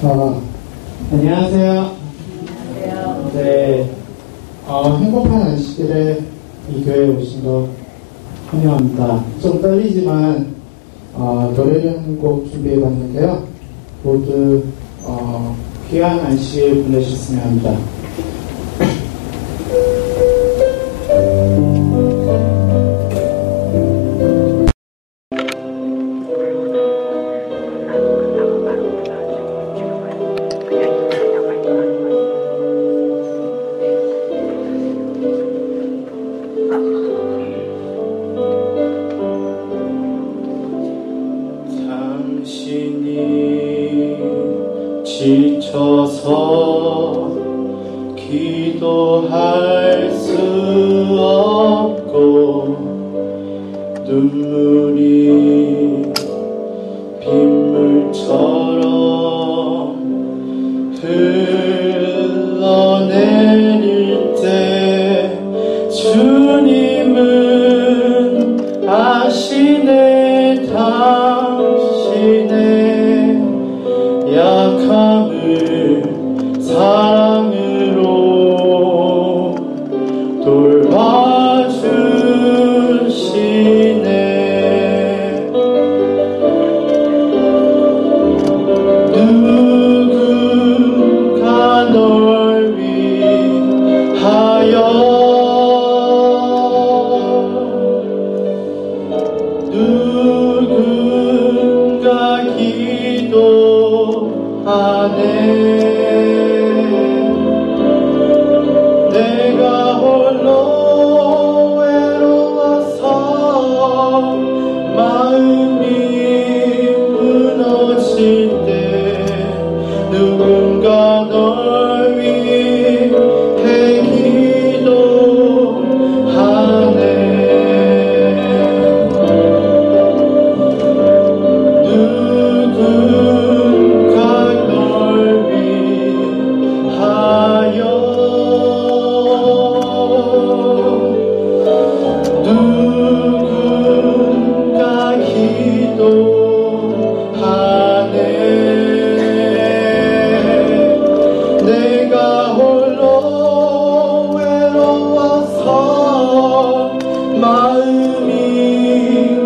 안녕하세요. 네, 행복한 안식일에 이 교회에 오신 거 환영합니다. 좀 떨리지만 노래를 한 곡 준비해 봤는데요. 모두 귀한 안식일 보내셨으면 합니다. 지쳐서 기도할 수 없고 눈물이 빗물처럼 흘러내릴 때 주님은 아시네 당신의 약함을 사랑으로 돌봐주시네. 누군가 널 위하여 누군가 기도하네. 내가 홀로 외로워서 마음이 무너질 때 누군가 널 위해 기도하네. 누군가 널 위하여 누군가 기도하네. 내가 홀로 외로워서 마음이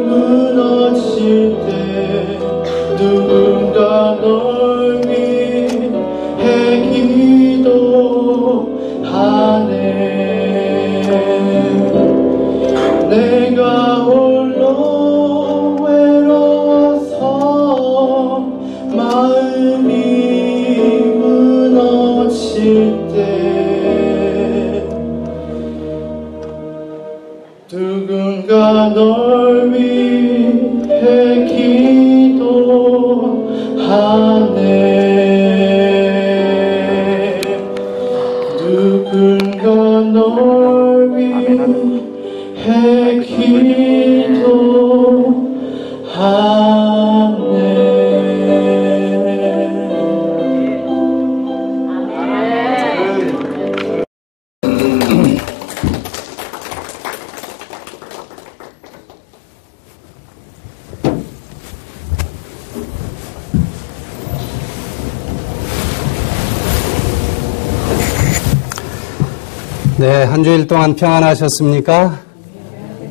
무너질 때 누군가 널 위해 기도하네. 내가 홀로 외로워서 마음이 무너질 때 누군가 널 위해 기도하네. 누군가 널 위해 기도하네. 네, 한 주일 동안 평안하셨습니까?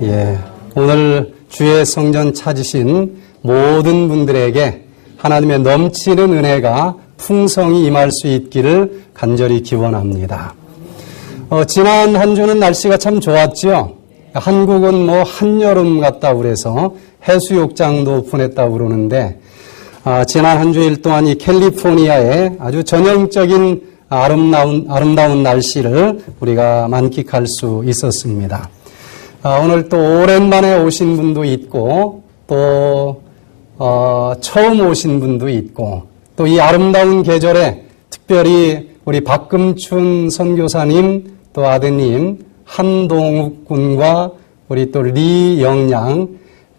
예, 오늘 주의 성전 찾으신 모든 분들에게 하나님의 넘치는 은혜가 풍성히 임할 수 있기를 간절히 기원합니다. 지난 한 주는 날씨가 참 좋았죠. 한국은 뭐 한여름 같다고 그래서 해수욕장도 오픈했다고 그러는데 지난 한 주일 동안 이 캘리포니아의 아주 전형적인 아름다운 날씨를 우리가 만끽할 수 있었습니다. 오늘 또 오랜만에 오신 분도 있고 또 처음 오신 분도 있고 또 이 아름다운 계절에 특별히 우리 박금춘 선교사님 또 아드님 한동욱 군과 우리 또 리영양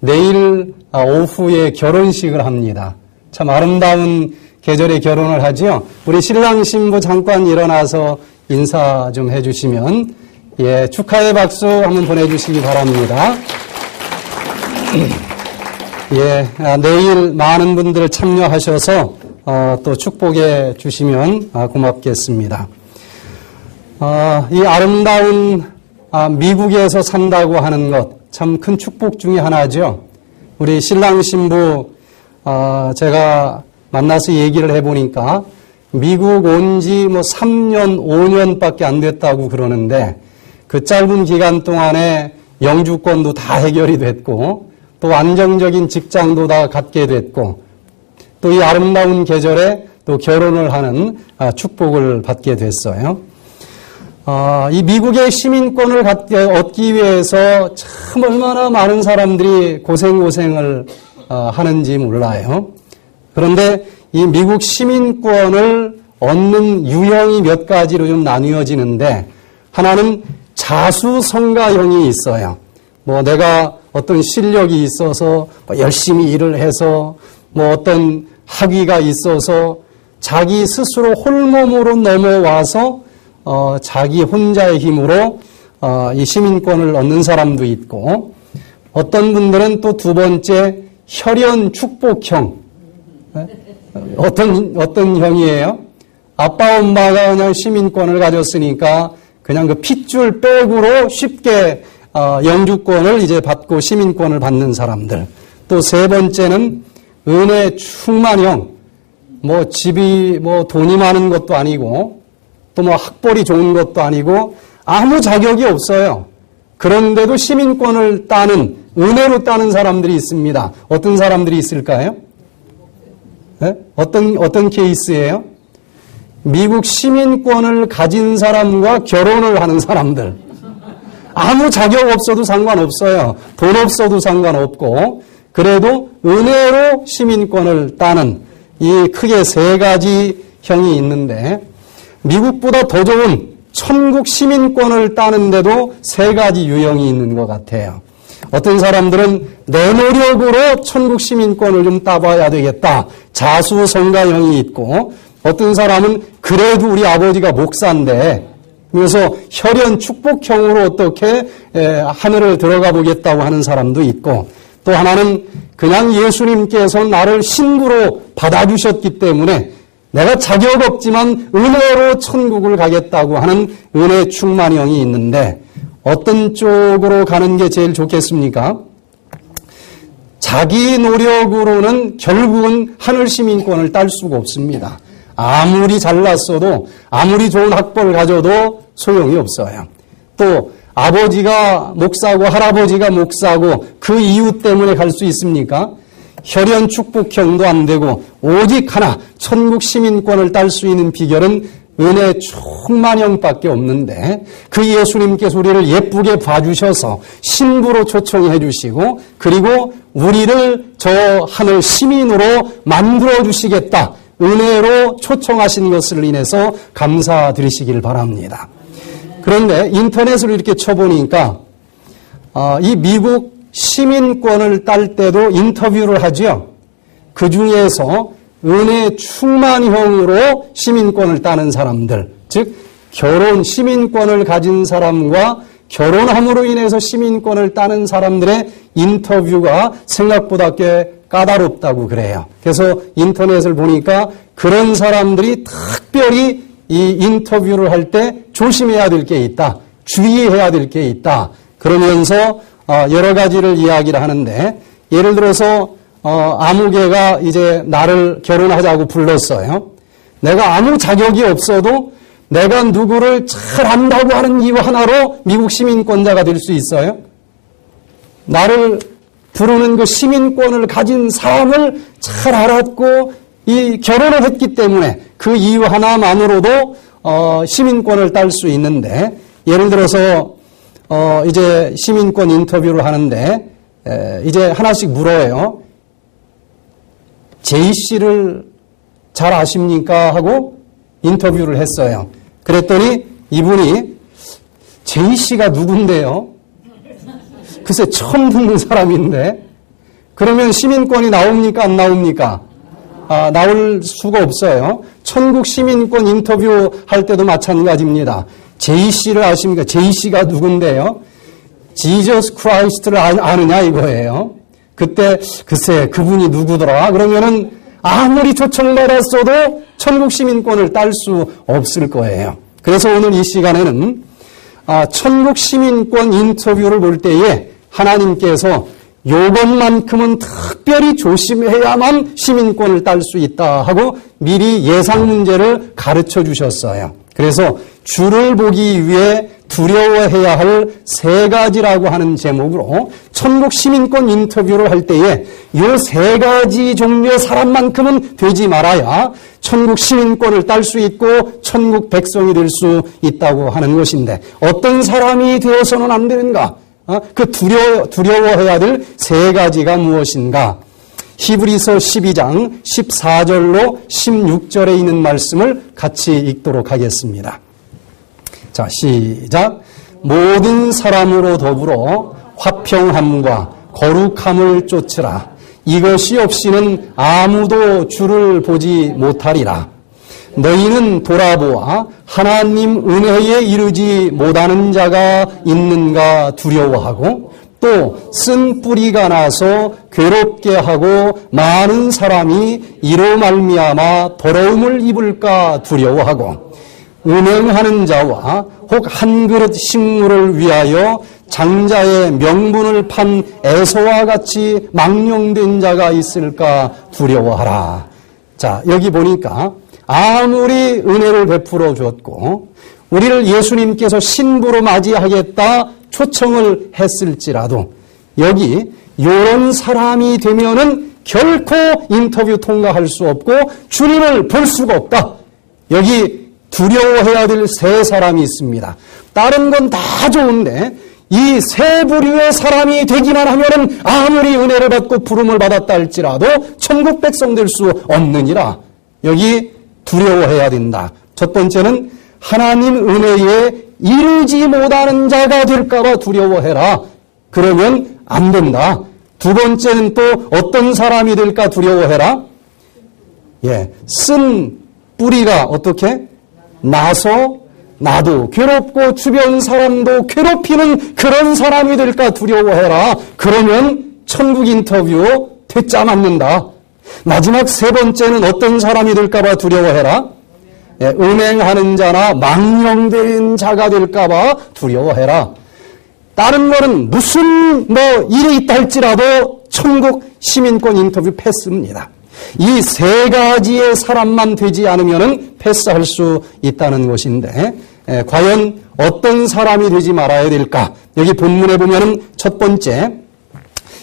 내일 오후에 결혼식을 합니다. 참 아름다운 계절에 결혼을 하지요. 우리 신랑 신부 잠깐 일어나서 인사 좀 해주시면 예, 축하의 박수 한번 보내주시기 바랍니다. 예, 내일 많은 분들 참여하셔서 또 축복해 주시면 고맙겠습니다. 이 아름다운 미국에서 산다고 하는 것 참 큰 축복 중에 하나죠. 우리 신랑 신부 제가 만나서 얘기를 해보니까 미국 온 지 3년, 5년밖에 안 됐다고 그러는데 그 짧은 기간 동안에 영주권도 다 해결이 됐고 또 안정적인 직장도 다 갖게 됐고 또 이 아름다운 계절에 또 결혼을 하는 축복을 받게 됐어요. 이 미국의 시민권을 얻기 위해서 참 얼마나 많은 사람들이 고생을 하는지 몰라요. 그런데 이 미국 시민권을 얻는 유형이 몇 가지로 좀 나뉘어지는데 하나는 자수성가형이 있어요. 내가 어떤 실력이 있어서 열심히 일을 해서 어떤 학위가 있어서 자기 스스로 홀몸으로 넘어와서 자기 혼자의 힘으로 이 시민권을 얻는 사람도 있고 어떤 분들은 또 두 번째 혈연 축복형. 어떤 형이에요? 아빠 엄마가 그냥 시민권을 가졌으니까 그냥 그 핏줄 백으로 쉽게 영주권을 이제 받고 시민권을 받는 사람들. 또 세 번째는 은혜 충만형. 집이 돈이 많은 것도 아니고 또 학벌이 좋은 것도 아니고 아무 자격이 없어요. 그런데도 시민권을 따는 은혜로 따는 사람들이 있습니다. 어떤 사람들이 있을까요? 네? 어떤 케이스예요? 미국 시민권을 가진 사람과 결혼을 하는 사람들. 아무 자격 없어도 상관없어요. 돈 없어도 상관없고 그래도 은혜로 시민권을 따는 이 크게 세 가지 형이 있는데 미국보다 더 좋은 천국 시민권을 따는데도 세 가지 유형이 있는 것 같아요. 어떤 사람들은 내 노력으로 천국 시민권을 좀 따봐야 되겠다. 자수성가형이 있고 어떤 사람은 그래도 우리 아버지가 목사인데 그래서 혈연 축복형으로 어떻게 하늘을 들어가 보겠다고 하는 사람도 있고 또 하나는 그냥 예수님께서 나를 신부로 받아주셨기 때문에 내가 자격 없지만 은혜로 천국을 가겠다고 하는 은혜 충만형이 있는데 어떤 쪽으로 가는 게 제일 좋겠습니까? 자기 노력으로는 결국은 하늘 시민권을 딸 수가 없습니다. 아무리 잘났어도 아무리 좋은 학벌을 가져도 소용이 없어요. 또 아버지가 목사고 할아버지가 목사고 그 이유 때문에 갈 수 있습니까? 혈연 축복형도 안 되고 오직 하나 천국 시민권을 딸 수 있는 비결은 은혜 충만형밖에 없는데 그 예수님께서 우리를 예쁘게 봐주셔서 신부로 초청해 주시고 그리고 우리를 저 하늘 시민으로 만들어 주시겠다. 은혜로 초청하신 것을 인해서 감사드리시길 바랍니다. 그런데 인터넷을 이렇게 쳐보니까 이 미국 시민권을 딸 때도 인터뷰를 하죠. 그 중에서 은혜 충만형으로 시민권을 따는 사람들, 즉 결혼 시민권을 가진 사람과 결혼함으로 인해서 시민권을 따는 사람들의 인터뷰가 생각보다 꽤 까다롭다고 그래요. 그래서 인터넷을 보니까 그런 사람들이 특별히 이 인터뷰를 할 때 조심해야 될 게 있다. 주의해야 될 게 있다. 그러면서 여러 가지를 이야기를 하는데 예를 들어서 아무개가 이제 나를 결혼하자고 불렀어요. 내가 아무 자격이 없어도 내가 누구를 잘 안다고 하는 이유 하나로 미국 시민권자가 될 수 있어요. 나를 부르는 그 시민권을 가진 사람을 잘 알았고 이 결혼을 했기 때문에 그 이유 하나만으로도 시민권을 딸 수 있는데 예를 들어서 이제 시민권 인터뷰를 하는데 이제 하나씩 물어요. 제이 씨를 잘 아십니까? 하고 인터뷰를 했어요. 그랬더니 이분이 제이 씨가 누군데요? 글쎄 처음 듣는 사람인데 그러면 시민권이 나옵니까? 안 나옵니까? 나올 수가 없어요. 천국 시민권 인터뷰 할 때도 마찬가지입니다. 제이 씨를 아십니까? 제이 씨가 누군데요? 지저스 크라이스트를 아느냐 이거예요. 그때 글쎄 그분이 누구더라? 그러면은 아무리 초청받았어도 천국 시민권을 딸 수 없을 거예요. 그래서 오늘 이 시간에는 천국 시민권 인터뷰를 볼 때에 하나님께서 요것만큼은 특별히 조심해야만 시민권을 딸 수 있다 하고 미리 예상 문제를 가르쳐 주셨어요. 그래서 주를 보기 위해 두려워해야 할 3가지라고 하는 제목으로 천국 시민권 인터뷰를 할 때에 이 3가지 종류의 사람만큼은 되지 말아야 천국 시민권을 딸 수 있고 천국 백성이 될 수 있다고 하는 것인데 어떤 사람이 되어서는 안 되는가? 그 두려워해야 될 3가지가 무엇인가? 히브리서 12장 14절로 16절에 있는 말씀을 같이 읽도록 하겠습니다. 자, 시작. 모든 사람으로 더불어 화평함과 거룩함을 쫓으라. 이것이 없이는 아무도 주를 보지 못하리라. 너희는 돌아보아 하나님 은혜에 이르지 못하는 자가 있는가 두려워하고 또 쓴 뿌리가 나서 괴롭게 하고 많은 사람이 이로 말미암아 더러움을 입을까 두려워하고 은행하는 자와 혹 한 그릇 식물을 위하여 장자의 명분을 판 에서와 같이 망령된 자가 있을까 두려워하라. 자, 여기 보니까 아무리 은혜를 베풀어 주었고 우리를 예수님께서 신부로 맞이하겠다 초청을 했을지라도 여기 이런 사람이 되면은 결코 인터뷰 통과할 수 없고 주님을 볼 수가 없다. 여기 두려워해야 될 3사람이 있습니다. 다른 건 다 좋은데 이 3 부류의 사람이 되기만 하면은 아무리 은혜를 받고 부름을 받았다 할지라도 천국 백성 될 수 없느니라. 여기 두려워해야 된다. 첫 번째는 하나님 은혜에 이르지 못하는 자가 될까봐 두려워해라. 그러면 안 된다. 2번째는 또 어떤 사람이 될까 두려워해라. 쓴 뿌리가 어떻게? 나서 나도 괴롭고 주변 사람도 괴롭히는 그런 사람이 될까 두려워해라. 그러면 천국 인터뷰 되짜 맞는다. 마지막 3번째는 어떤 사람이 될까봐 두려워해라. 은행하는 자나 망령된 자가 될까봐 두려워해라. 다른 거는 무슨 일이 있다 할지라도 천국 시민권 인터뷰 패스입니다. 이 3가지의 사람만 되지 않으면 패스할 수 있다는 것인데 과연 어떤 사람이 되지 말아야 될까? 여기 본문에 보면 첫 번째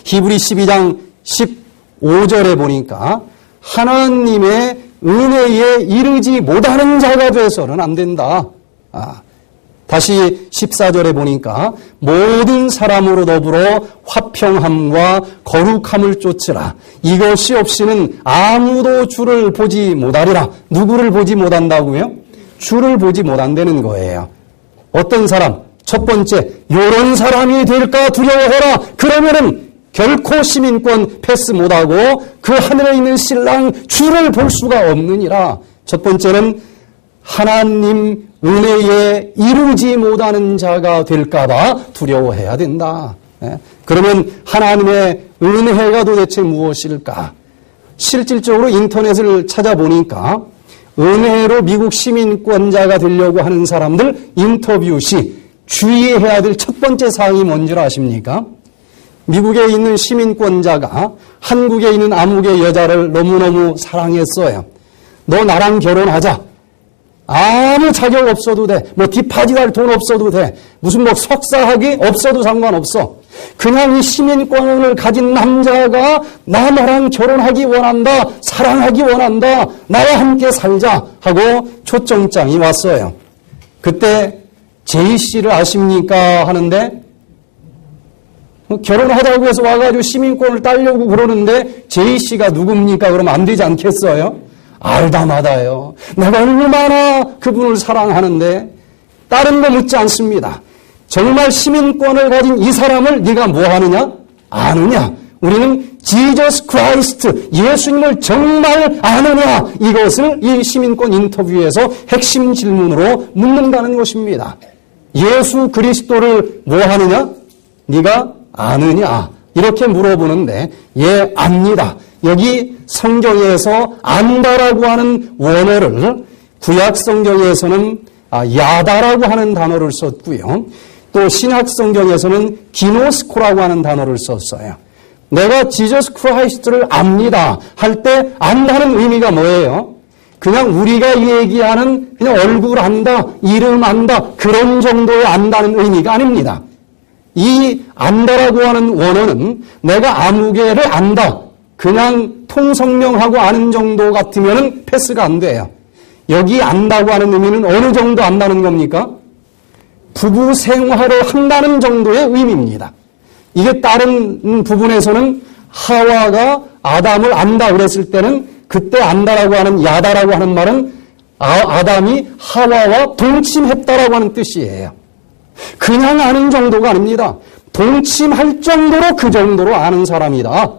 히브리 12장 15절에 보니까 하나님의 은혜에 이르지 못하는 자가 돼서는 안 된다. 다시 14절에 보니까 모든 사람으로 더불어 화평함과 거룩함을 쫓으라. 이것이 없이는 아무도 주를 보지 못하리라. 누구를 보지 못한다고요? 주를 보지 못한다는 거예요. 어떤 사람? 첫 번째, 이런 사람이 될까 두려워해라. 그러면은 결코 시민권 패스 못하고 그 하늘에 있는 신랑 주를 볼 수가 없느니라. 첫 번째는 하나님 은혜에 이르지 못하는 자가 될까봐 두려워해야 된다. 그러면 하나님의 은혜가 도대체 무엇일까? 실질적으로 인터넷을 찾아보니까 은혜로 미국 시민권자가 되려고 하는 사람들 인터뷰 시 주의해야 될 첫 번째 사항이 뭔지 아십니까? 미국에 있는 시민권자가 한국에 있는 아무개 여자를 너무너무 사랑했어요. 너 나랑 결혼하자. 아무 자격 없어도 돼. 디파짓 할 돈 없어도 돼. 무슨 석사학위 없어도 상관없어. 그냥 이 시민권을 가진 남자가 나랑 결혼하기 원한다. 사랑하기 원한다. 나와 함께 살자 하고 초청장이 왔어요. 그때 제이 씨를 아십니까? 하는데 결혼하자고 해서 와가지고 시민권을 따려고 그러는데 제이 씨가 누굽니까? 그러면 안 되지 않겠어요? 알다 마다요. 내가 얼마나 그분을 사랑하는데 다른 거 묻지 않습니다. 정말 시민권을 가진 이 사람을 네가 뭐 하느냐? 아느냐? 우리는 지저스 크라이스트, 예수님을 정말 아느냐? 이것을 이 시민권 인터뷰에서 핵심 질문으로 묻는다는 것입니다. 예수 그리스도를 뭐 하느냐? 네가 아느냐? 이렇게 물어보는데 예, 압니다. 여기 성경에서 안다라고 하는 원어를 구약 성경에서는 야다라고 하는 단어를 썼고요. 또 신약 성경에서는 기노스코라고 하는 단어를 썼어요. 내가 지저스 크라이스트를 압니다 할 때 안다는 의미가 뭐예요? 그냥 우리가 얘기하는 그냥 얼굴 안다, 이름 안다 그런 정도의 안다는 의미가 아닙니다. 이 안다라고 하는 원어는 내가 아무개를 안다, 그냥 통성명하고 아는 정도 같으면 패스가 안 돼요. 여기 안다고 하는 의미는 어느 정도 안다는 겁니까? 부부 생활을 한다는 정도의 의미입니다. 이게 다른 부분에서는 하와가 아담을 안다 그랬을 때는 그때 안다라고 하는 야다라고 하는 말은 아담이 하와와 동침했다라고 하는 뜻이에요. 그냥 아는 정도가 아닙니다. 동침할 정도로 그 정도로 아는 사람이다.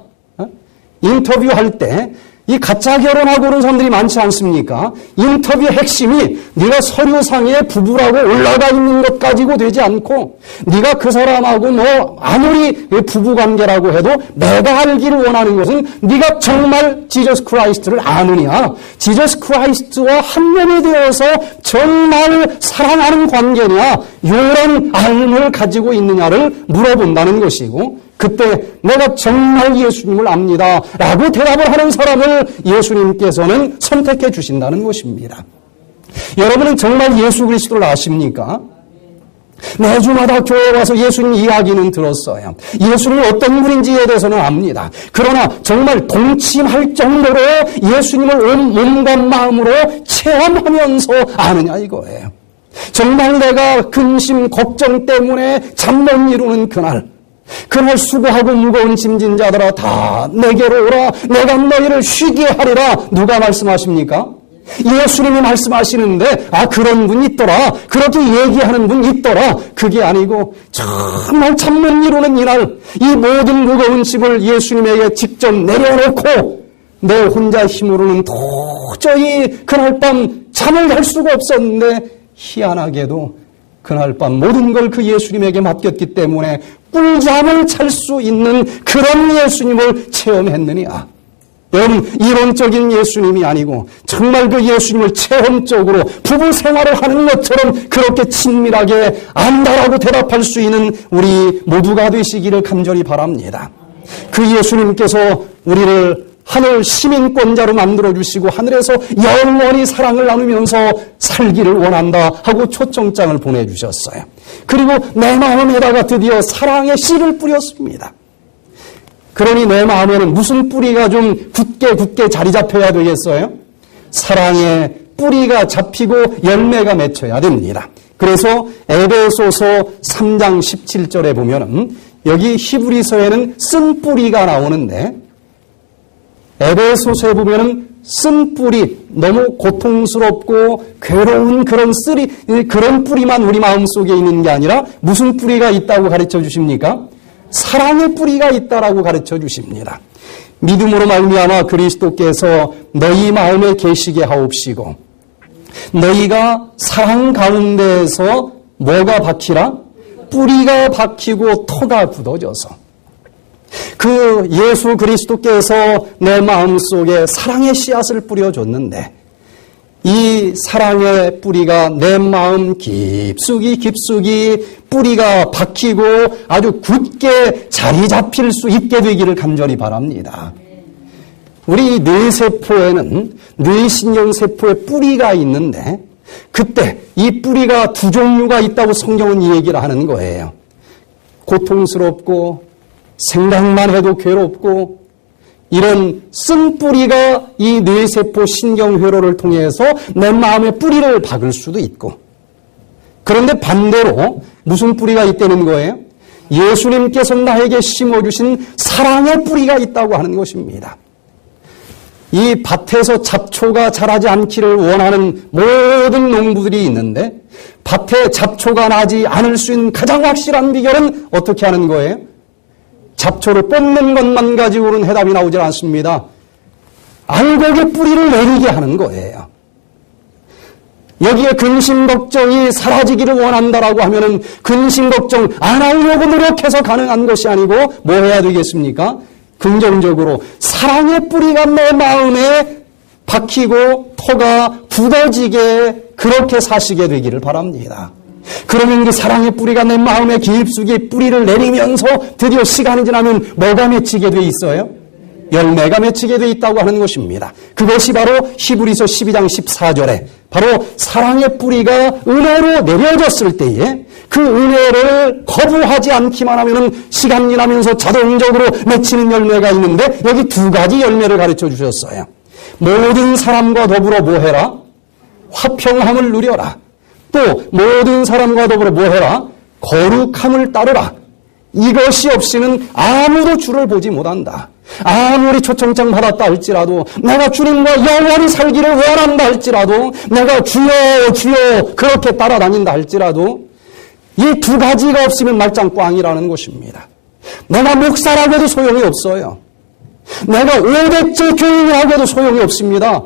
인터뷰할 때 이 가짜 결혼하고 그런 사람들이 많지 않습니까? 인터뷰의 핵심이 네가 서류상에 부부라고 올라가 있는 것 가지고 되지 않고 네가 그 사람하고 뭐 아무리 부부관계라고 해도 내가 알기를 원하는 것은 네가 정말 지저스 크라이스트를 아느냐, 지저스 크라이스트와 한 몸이 되어서 정말 사랑하는 관계냐, 이런 알을 가지고 있느냐를 물어본다는 것이고, 그때 내가 정말 예수님을 압니다 라고 대답을 하는 사람을 예수님께서는 선택해 주신다는 것입니다. 여러분은 정말 예수 그리스도를 아십니까? 매주마다 교회에 와서 예수님 이야기는 들었어요. 예수님이 어떤 분인지에 대해서는 압니다. 그러나 정말 동침할 정도로 예수님을 온 몸과 마음으로 체험하면서 아느냐 이거예요. 정말 내가 근심 걱정 때문에 잠 못 이루는 그날 수고하고 무거운 짐진 자들아 다 내게로 오라, 내가 너희를 쉬게 하리라. 누가 말씀하십니까? 예수님이 말씀하시는데 그런 분 있더라, 그렇게 얘기하는 분 있더라. 그게 아니고 정말 잠 못 이루는 이날 이 모든 무거운 짐을 예수님에게 직접 내려놓고 내 혼자 힘으로는 도저히 그날 밤 잠을 잘 수가 없었는데 희한하게도 그날 밤 모든 걸 그 예수님에게 맡겼기 때문에 꿀잠을 잘 수 있는 그런 예수님을 체험했느냐. 여러분, 이론적인 예수님이 아니고 정말 그 예수님을 체험적으로 부부 생활을 하는 것처럼 그렇게 친밀하게 안다라고 대답할 수 있는 우리 모두가 되시기를 간절히 바랍니다. 그 예수님께서 우리를 하늘 시민권자로 만들어주시고 하늘에서 영원히 사랑을 나누면서 살기를 원한다 하고 초청장을 보내주셨어요. 그리고 내 마음에다가 드디어 사랑의 씨를 뿌렸습니다. 그러니 내 마음에는 무슨 뿌리가 좀 굳게 자리 잡혀야 되겠어요? 사랑의 뿌리가 잡히고 열매가 맺혀야 됩니다. 그래서 에베소서 3장 17절에 보면은 여기 히브리서에는 쓴 뿌리가 나오는데 에베소서에 보면은 쓴 뿌리, 너무 고통스럽고 괴로운 그런 뿌리만 우리 마음속에 있는 게 아니라 무슨 뿌리가 있다고 가르쳐 주십니까? 사랑의 뿌리가 있다라고 가르쳐 주십니다. 믿음으로 말미암아 그리스도께서 너희 마음에 계시게 하옵시고 너희가 사랑 가운데에서 뭐가 박히라? 뿌리가 박히고 토가 굳어져서 그 예수 그리스도께서 내 마음속에 사랑의 씨앗을 뿌려줬는데 이 사랑의 뿌리가 내 마음 깊숙이 뿌리가 박히고 아주 굳게 자리 잡힐 수 있게 되기를 간절히 바랍니다. 우리 뇌세포에는 뇌신경세포에 뿌리가 있는데 그때 이 뿌리가 두 종류가 있다고 성경은 이 얘기를 하는 거예요. 고통스럽고 생각만 해도 괴롭고 이런 쓴 뿌리가 이 뇌세포 신경회로를 통해서 내 마음에 뿌리를 박을 수도 있고 그런데 반대로 무슨 뿌리가 있다는 거예요? 예수님께서 나에게 심어주신 사랑의 뿌리가 있다고 하는 것입니다. 이 밭에서 잡초가 자라지 않기를 원하는 모든 농부들이 있는데 밭에 잡초가 나지 않을 수 있는 가장 확실한 비결은 어떻게 하는 거예요? 잡초를 뽑는 것만 가지고는 해답이 나오지 않습니다. 알곡의 뿌리를 내리게 하는 거예요. 여기에 근심 걱정이 사라지기를 원한다라고 하면은 근심 걱정 안 하려고 노력해서 가능한 것이 아니고 뭐 해야 되겠습니까? 긍정적으로 사랑의 뿌리가 내 마음에 박히고 터가 굳어지게 그렇게 사시게 되기를 바랍니다. 그러면 그 사랑의 뿌리가 내 마음의 깊숙이 뿌리를 내리면서 드디어 시간이 지나면 뭐가 맺히게 돼 있어요? 열매가 맺히게 돼 있다고 하는 것입니다. 그것이 바로 히브리서 12장 14절에 바로 사랑의 뿌리가 은혜로 내려졌을 때에 그 은혜를 거부하지 않기만 하면 시간 지나면서 자동적으로 맺히는 열매가 있는데 여기 두 가지 열매를 가르쳐 주셨어요. 모든 사람과 더불어 뭐 해라? 화평함을 누려라. 또 모든 사람과 더불어 뭐 해라? 거룩함을 따르라. 이것이 없이는 아무도 주를 보지 못한다. 아무리 초청장 받았다 할지라도 내가 주님과 영원히 살기를 원한다 할지라도 내가 주여 주여 그렇게 따라다닌다 할지라도 이 두 가지가 없으면 말짱 꽝이라는 것입니다. 내가 목사라고 해도 소용이 없어요. 내가 500째 교인이라고 해도 소용이 없습니다.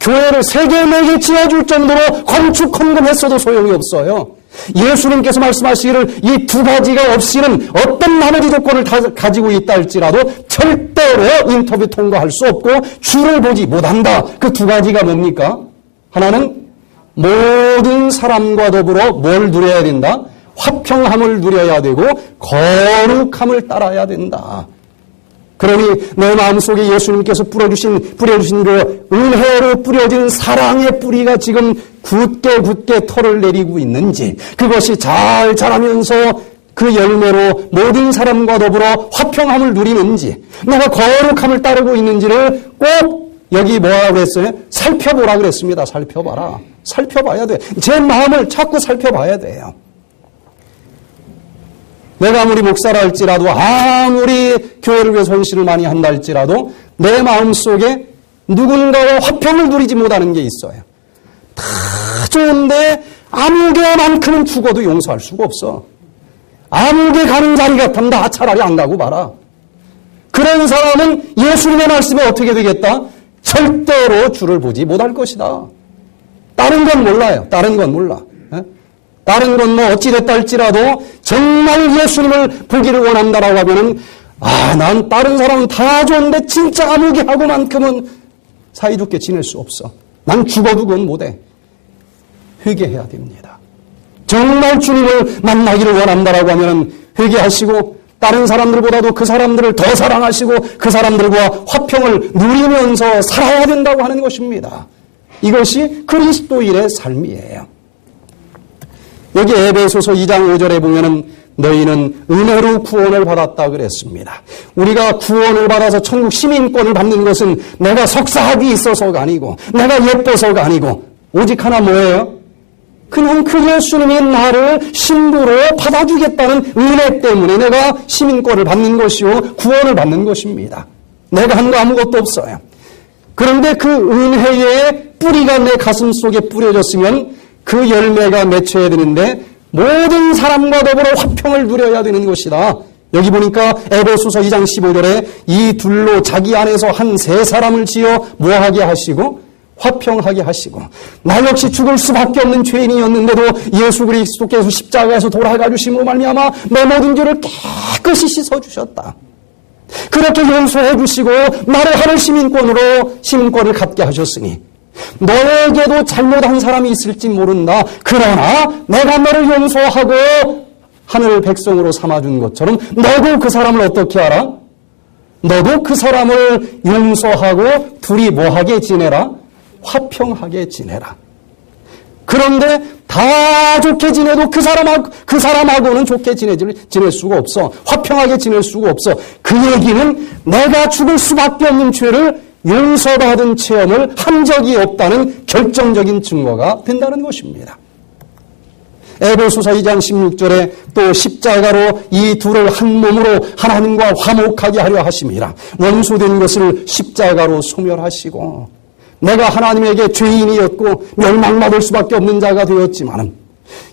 교회를 3개 지어줄 정도로 건축 헌금했어도 소용이 없어요. 예수님께서 말씀하시기를 이 두 가지가 없이는 어떤 나머지 조건을 다 가지고 있다 할지라도 절대로 인터뷰 통과할 수 없고 주를 보지 못한다. 그 두 가지가 뭡니까? 하나는 모든 사람과 더불어 뭘 누려야 된다? 화평함을 누려야 되고 거룩함을 따라야 된다. 그러니 내 마음속에 예수님께서 뿌려주신 그 은혜로 뿌려진 사랑의 뿌리가 지금 굳게 털을 내리고 있는지 그것이 잘 자라면서 그 열매로 모든 사람과 더불어 화평함을 누리는지 내가 거룩함을 따르고 있는지를 꼭 여기 뭐라고 그랬어요? 살펴보라 그랬습니다. 살펴봐라. 살펴봐야 돼. 제 마음을 자꾸 살펴봐야 돼요. 내가 아무리 목사라 할지라도 아무리 교회를 위해서 헌신을 많이 한다 할지라도 내 마음속에 누군가와 화평을 누리지 못하는 게 있어요. 다 좋은데 아무개만큼은 죽어도 용서할 수가 없어. 아무개 가는 자리 같으면 나 차라리 안 가고 봐라. 그런 사람은 예수님의 말씀에 어떻게 되겠다? 절대로 주를 보지 못할 것이다. 다른 건 몰라요. 다른 건 몰라. 다른 건 뭐 어찌됐다 할지라도 정말 예수님을 보기를 원한다라고 하면은 난 다른 사람은 다 좋은데 진짜 아무개하고만큼은 사이좋게 지낼 수 없어. 난 죽어도 그건 못해. 회개해야 됩니다. 정말 주님을 만나기를 원한다라고 하면은 회개하시고 다른 사람들보다도 그 사람들을 더 사랑하시고 그 사람들과 화평을 누리면서 살아야 된다고 하는 것입니다. 이것이 그리스도인의 삶이에요. 여기 에베소서 2장 5절에 보면은 너희는 은혜로 구원을 받았다 그랬습니다. 우리가 구원을 받아서 천국 시민권을 받는 것은 내가 석사학위 있어서가 아니고 내가 예뻐서가 아니고 오직 하나 뭐예요? 그냥 그 예수님이 나를 신부로 받아주겠다는 은혜 때문에 내가 시민권을 받는 것이요 구원을 받는 것입니다. 내가 한 거 아무것도 없어요. 그런데 그 은혜의 뿌리가 내 가슴 속에 뿌려졌으면 그 열매가 맺혀야 되는데 모든 사람과 더불어 화평을 누려야 되는 것이다. 여기 보니까 에베소서 2장 15절에 이 둘로 자기 안에서 한 세 사람을 지어 뭐하게 하시고 화평하게 하시고 나 역시 죽을 수밖에 없는 죄인이었는데도 예수 그리스도께서 십자가에서 돌아가 주심으로 말미암아 내 모든 죄를 깨끗이 씻어주셨다. 그렇게 용서해 주시고 나를 하늘 시민권을 갖게 하셨으니 너에게도 잘못한 사람이 있을지 모른다. 그러나 내가 너를 용서하고 하늘 백성으로 삼아준 것처럼 너도 그 사람을 어떻게 알아? 너도 그 사람을 용서하고 둘이 뭐하게 지내라? 화평하게 지내라. 그런데 다 좋게 지내도 그 사람하고는 좋게 지낼 수가 없어. 화평하게 지낼 수가 없어. 그 얘기는 내가 죽을 수밖에 없는 죄를 용서받은 체험을 한 적이 없다는 결정적인 증거가 된다는 것입니다. 에베소서 2장 16절에 또 십자가로 이 둘을 한 몸으로 하나님과 화목하게 하려 하심이라. 원수된 것을 십자가로 소멸하시고 내가 하나님에게 죄인이었고 멸망받을 수밖에 없는 자가 되었지만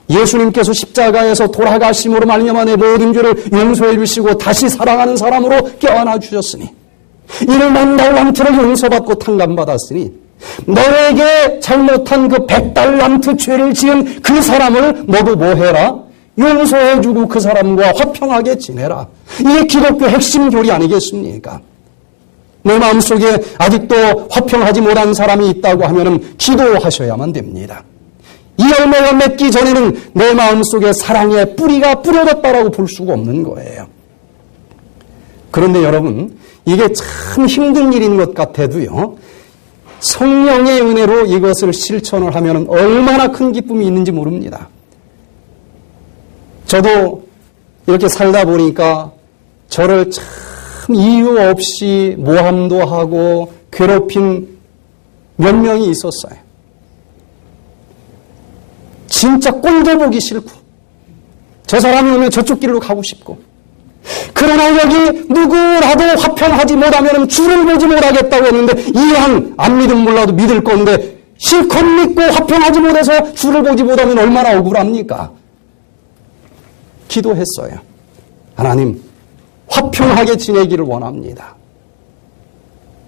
예수님께서 십자가에서 돌아가심으로 말미암아 내 모든 죄를 용서해 주시고 다시 사랑하는 사람으로 껴안아 주셨으니 이를 만날 왕처럼 용서받고 탕감받았으니 너에게 잘못한 그 100달란트 죄를 지은 그 사람을 너도 뭐 해라? 용서해주고 그 사람과 화평하게 지내라. 이게 기독교 핵심 교리 아니겠습니까? 내 마음속에 아직도 화평하지 못한 사람이 있다고 하면 기도하셔야만 됩니다. 이 열매가 맺기 전에는 내 마음속에 사랑의 뿌리가 뿌려졌다라고 볼 수가 없는 거예요. 그런데 여러분, 이게 참 힘든 일인 것 같아도요, 성령의 은혜로 이것을 실천을 하면 얼마나 큰 기쁨이 있는지 모릅니다. 저도 이렇게 살다 보니까 저를 참 이유 없이 모함도 하고 괴롭힌 몇 명이 있었어요. 진짜 꼴도 보기 싫고 저 사람이 오면 저쪽 길로 가고 싶고, 그러나 여기 누구라도 화평하지 못하면 주를 보지 못하겠다고 했는데 이왕 안 믿으면 몰라도 믿을 건데 실컷 믿고 화평하지 못해서 주를 보지 못하면 얼마나 억울합니까? 기도했어요. 하나님, 화평하게 지내기를 원합니다.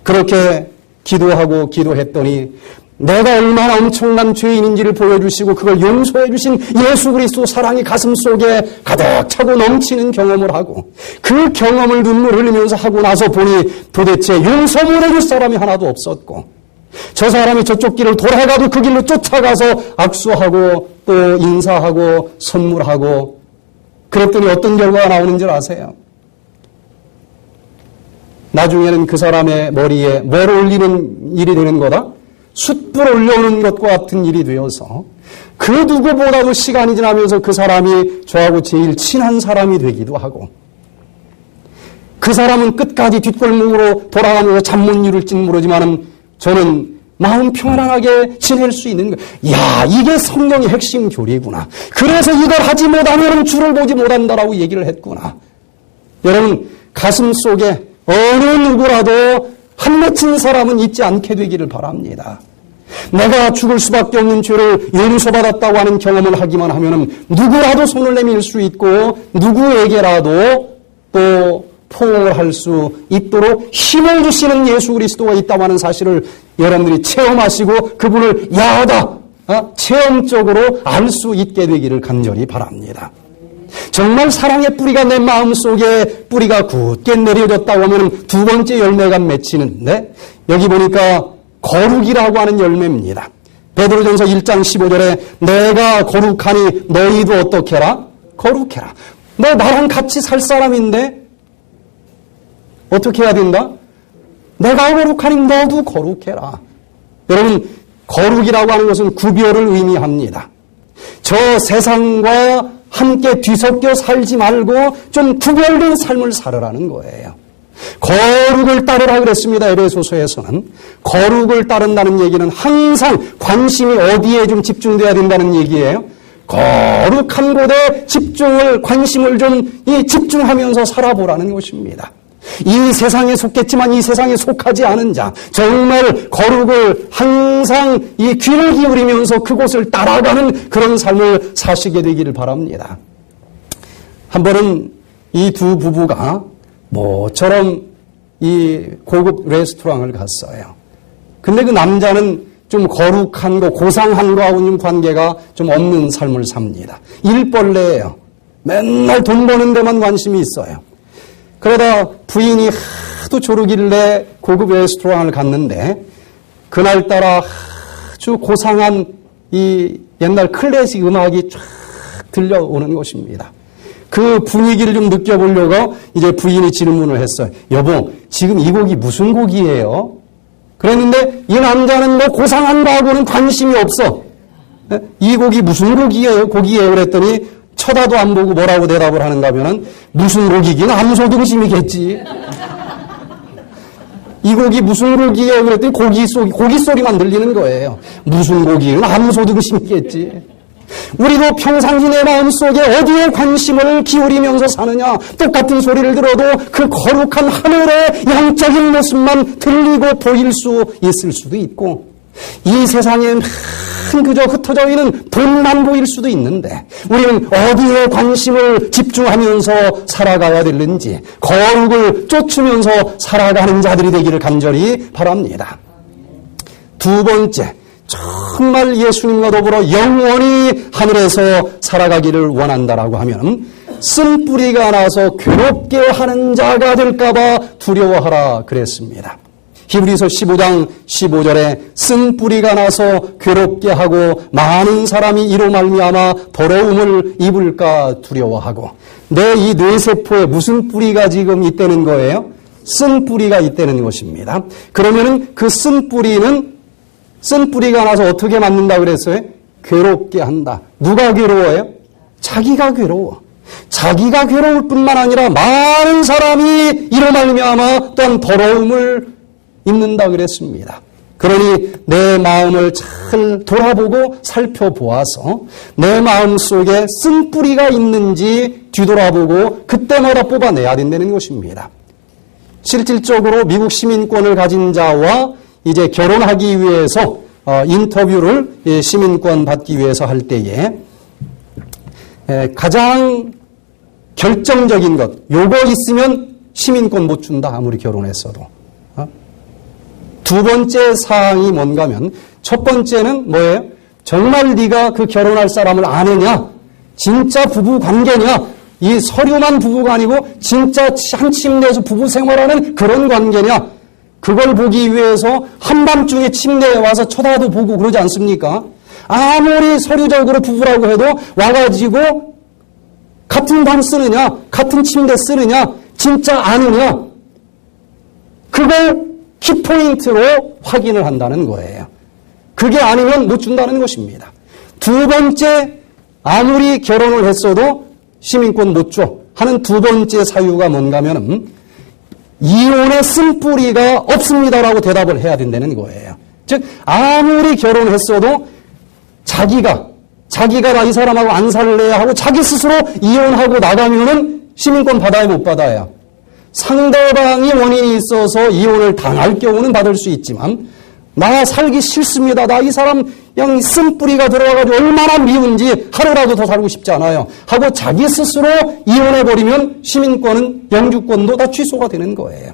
그렇게 기도하고 기도했더니 내가 얼마나 엄청난 죄인인지를 보여주시고 그걸 용서해 주신 예수 그리스도 사랑이 가슴속에 가득 차고 넘치는 경험을 하고, 그 경험을 눈물 흘리면서 하고 나서 보니 도대체 용서 못해줄 사람이 하나도 없었고, 저 사람이 저쪽 길을 돌아가도 그 길로 쫓아가서 악수하고 또 인사하고 선물하고, 그랬더니 어떤 결과가 나오는 줄 아세요? 나중에는 그 사람의 머리에 뭘 올리는 일이 되는 거다? 숯불 올려오는 것과 같은 일이 되어서 그 누구보다도 시간이 지나면서 그 사람이 저하고 제일 친한 사람이 되기도 하고, 그 사람은 끝까지 뒷골목으로 돌아가면서 잠 못 이룰지는 모르지만 저는 마음 평안하게 지낼 수 있는 거예요. 야, 이게 성령의 핵심 교리구나. 그래서 이걸 하지 못하면 주를 보지 못한다라고 얘기를 했구나. 여러분, 가슴 속에 어느 누구라도 한 맺힌 사람은 있지 않게 되기를 바랍니다. 내가 죽을 수밖에 없는 죄를 용서받았다고 하는 경험을 하기만 하면 누구라도 손을 내밀 수 있고 누구에게라도 또 포옹을 할 수 있도록 힘을 주시는 예수 그리스도가 있다고 하는 사실을 여러분들이 체험하시고 그분을 야하다 체험적으로 알 수 있게 되기를 간절히 바랍니다. 정말 사랑의 뿌리가 내 마음속에 뿌리가 굳게 내려졌다고 하면 두 번째 열매가 맺히는데, 여기 보니까 거룩이라고 하는 열매입니다. 베드로전서 1장 15절에 내가 거룩하니 너희도 어떻게 해라? 거룩해라. 너 나랑 같이 살 사람인데 어떻게 해야 된다? 내가 거룩하니 너도 거룩해라. 여러분, 거룩이라고 하는 것은 구별을 의미합니다. 저 세상과 함께 뒤섞여 살지 말고 좀 구별된 삶을 살으라는 거예요. 거룩을 따르라 그랬습니다. 에베소서에서는. 거룩을 따른다는 얘기는 항상 관심이 어디에 좀 집중돼야 된다는 얘기예요. 거룩한 곳에 관심을 좀 집중하면서 살아보라는 것입니다. 이 세상에 속겠지만 이 세상에 속하지 않은 자, 정말 거룩을 항상 이 귀를 기울이면서 그곳을 따라가는 그런 삶을 사시게 되기를 바랍니다. 한 번은 이 두 부부가 모처럼 이 고급 레스토랑을 갔어요. 근데 그 남자는 좀 거룩한 거, 고상한 거하고는 관계가 좀 없는 삶을 삽니다. 일벌레예요. 맨날 돈 버는 데만 관심이 있어요. 그러다 부인이 하도 조르길래 고급 레스토랑을 갔는데 그날따라 아주 고상한 이 옛날 클래식 음악이 쫙 들려오는 것입니다. 그 분위기를 좀 느껴보려고 이제 부인이 질문을 했어요. 여보, 지금 이 곡이 무슨 곡이에요? 그랬는데 이 남자는 뭐 고상한 거하고는 관심이 없어. 이 곡이 무슨 곡이에요? 그랬더니 쳐다도 안 보고 뭐라고 대답을 하는가 하면은 무슨 곡이긴 암소등심이겠지. 이 곡이 무슨 곡이에요? 그랬더니 고기 소리만 들리는 거예요. 무슨 곡이긴 암소등심이겠지. 우리도 평상시 내 마음속에 어디에 관심을 기울이면서 사느냐, 똑같은 소리를 들어도 그 거룩한 하늘의 양적인 모습만 들리고 보일 수 있을 수도 있고, 이 세상에 그저 흩어져 있는 돈만 보일 수도 있는데 우리는 어디에 관심을 집중하면서 살아가야 되는지 거룩을 쫓으면서 살아가는 자들이 되기를 간절히 바랍니다. 두 번째, 정말 예수님과 더불어 영원히 하늘에서 살아가기를 원한다라고 하면 쓴 뿌리가 나서 괴롭게 하는 자가 될까봐 두려워하라 그랬습니다. 히브리서 15장 15절에 쓴 뿌리가 나서 괴롭게 하고 많은 사람이 이로 말미암아 더러움을 입을까 두려워하고, 내 이 뇌세포에 무슨 뿌리가 지금 있다는 거예요? 쓴 뿌리가 있다는 것입니다. 그러면은 그 쓴 뿌리가 나서 어떻게 만든다 그랬어요? 괴롭게 한다. 누가 괴로워요? 자기가 괴로워. 자기가 괴로울 뿐만 아니라 많은 사람이 이로 말미암아 또한 더러움을 입는다 그랬습니다. 그러니 내 마음을 잘 돌아보고 살펴보아서 내 마음 속에 쓴 뿌리가 있는지 뒤돌아보고 그때마다 뽑아내야 된다는 것입니다. 실질적으로 미국 시민권을 가진 자와 이제 결혼하기 위해서 인터뷰를 시민권 받기 위해서 할 때에 가장 결정적인 것, 요거 있으면 시민권 못 준다, 아무리 결혼했어도. 두 번째 사항이 뭔가 하면, 첫 번째는 뭐예요? 정말 네가 그 결혼할 사람을 아느냐? 진짜 부부 관계냐? 이 서류만 부부가 아니고 진짜 한 침대에서 부부 생활하는 그런 관계냐? 그걸 보기 위해서 한밤중에 침대에 와서 쳐다도 보고 그러지 않습니까? 아무리 서류적으로 부부라고 해도 와가지고 같은 방 쓰느냐, 같은 침대 쓰느냐, 진짜 아느냐, 그걸 키포인트로 확인을 한다는 거예요. 그게 아니면 못 준다는 것입니다. 두 번째, 아무리 결혼을 했어도 시민권 못 줘 하는 두 번째 사유가 뭔가 하면은 이혼의 쓴뿌리가 없습니다라고 대답을 해야 된다는 거예요. 즉 아무리 결혼했어도 자기가 나 이 사람하고 안 살래 하고 자기 스스로 이혼하고 나가면은 시민권 받아야 못 받아요. 상대방이 원인이 있어서 이혼을 당할 경우는 받을 수 있지만, 나 살기 싫습니다, 나 이 사람 그냥 쓴뿌리가 들어와가지고 얼마나 미운지 하루라도 더 살고 싶지 않아요 하고 자기 스스로 이혼해버리면 시민권은, 영주권도 다 취소가 되는 거예요.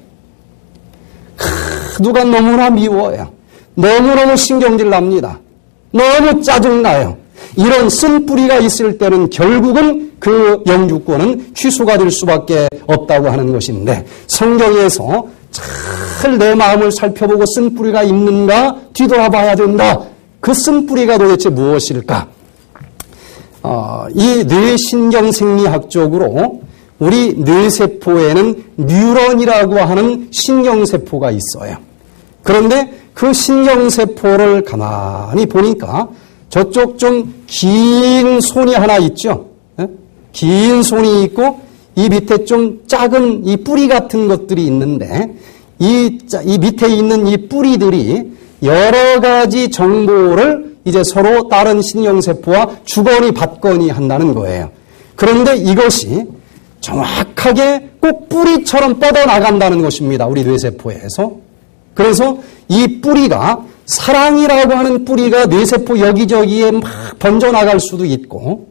누가 너무나 미워요. 너무너무 신경질 납니다. 너무 짜증나요. 이런 쓴뿌리가 있을 때는 결국은 그 영주권은 취소가 될 수밖에 없다고 하는 것인데, 성경에서 잘 내 마음을 살펴보고 쓴뿌리가 있는가 뒤돌아봐야 된다. 그 쓴뿌리가 도대체 무엇일까? 이 뇌신경생리학적으로 우리 뇌세포에는 뉴런이라고 하는 신경세포가 있어요. 그런데 그 신경세포를 가만히 보니까 저쪽 좀 긴 손이 하나 있죠. 긴 손이 있고 이 밑에 좀 작은 이 뿌리 같은 것들이 있는데, 이 밑에 있는 이 뿌리들이 여러 가지 정보를 이제 서로 다른 신경세포와 주거니 받거니 한다는 거예요. 그런데 이것이 정확하게 꼭 뿌리처럼 뻗어나간다는 것입니다, 우리 뇌세포에서. 그래서 이 뿌리가, 사랑이라고 하는 뿌리가 뇌세포 여기저기에 막 번져나갈 수도 있고,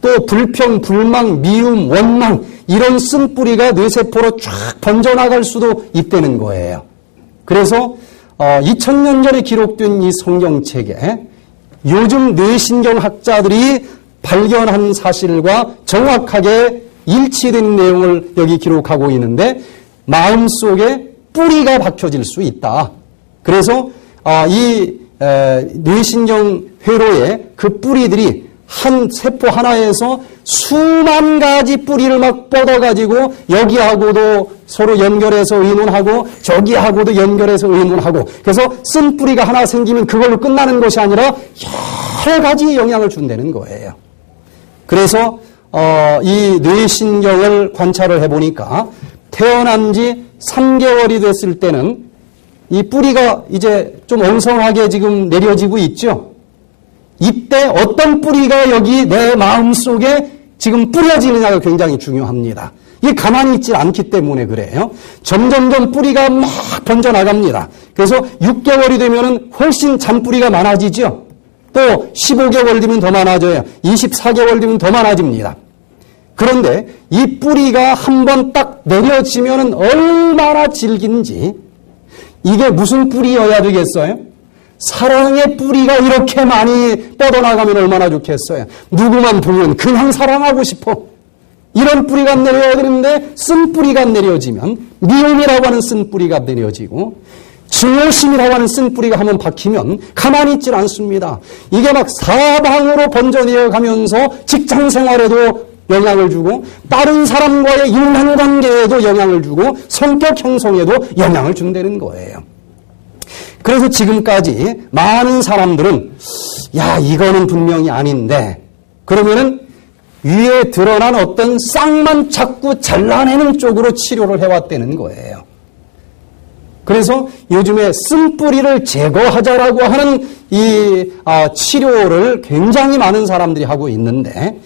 또 불평, 불망, 미움, 원망, 이런 쓴뿌리가 뇌세포로 쫙 번져나갈 수도 있다는 거예요. 그래서 2000년 전에 기록된 이 성경책에 요즘 뇌신경학자들이 발견한 사실과 정확하게 일치된 내용을 여기 기록하고 있는데, 마음속에 뿌리가 박혀질 수 있다. 그래서 이 뇌신경 회로의 그 뿌리들이 한 세포 하나에서 수만 가지 뿌리를 막 뻗어가지고 여기하고도 서로 연결해서 의논하고 저기하고도 연결해서 의논하고, 그래서 쓴 뿌리가 하나 생기면 그걸로 끝나는 것이 아니라 여러 가지 영향을 준다는 거예요. 그래서 이 뇌신경을 관찰을 해보니까 태어난 지 3개월이 됐을 때는 이 뿌리가 이제 좀 엉성하게 지금 내려지고 있죠. 이때 어떤 뿌리가 여기 내 마음속에 지금 뿌려지느냐가 굉장히 중요합니다. 이게 가만히 있지 않기 때문에 그래요. 점점점 뿌리가 막 번져나갑니다. 그래서 6개월이 되면은 훨씬 잔뿌리가 많아지죠. 또 15개월 되면 더 많아져요. 24개월 되면 더 많아집니다. 그런데 이 뿌리가 한번 딱 내려지면은 얼마나 질긴지, 이게 무슨 뿌리여야 되겠어요? 사랑의 뿌리가 이렇게 많이 뻗어나가면 얼마나 좋겠어요. 누구만 보면 그냥 사랑하고 싶어. 이런 뿌리가 내려야 되는데 쓴 뿌리가 내려지면 미움이라고 하는 쓴 뿌리가 내려지고 증오심이라고 하는 쓴 뿌리가 한번 박히면 가만히 있질 않습니다. 이게 막 사방으로 번져내어 가면서 직장 생활에도 영향을 주고 다른 사람과의 인간관계에도 영향을 주고 성격 형성에도 영향을 준다는 거예요. 그래서 지금까지 많은 사람들은 야 이거는 분명히 아닌데 그러면은 위에 드러난 어떤 싹만 자꾸 잘라내는 쪽으로 치료를 해왔다는 거예요. 그래서 요즘에 쓴뿌리를 제거하자라고 하는 이 치료를 굉장히 많은 사람들이 하고 있는데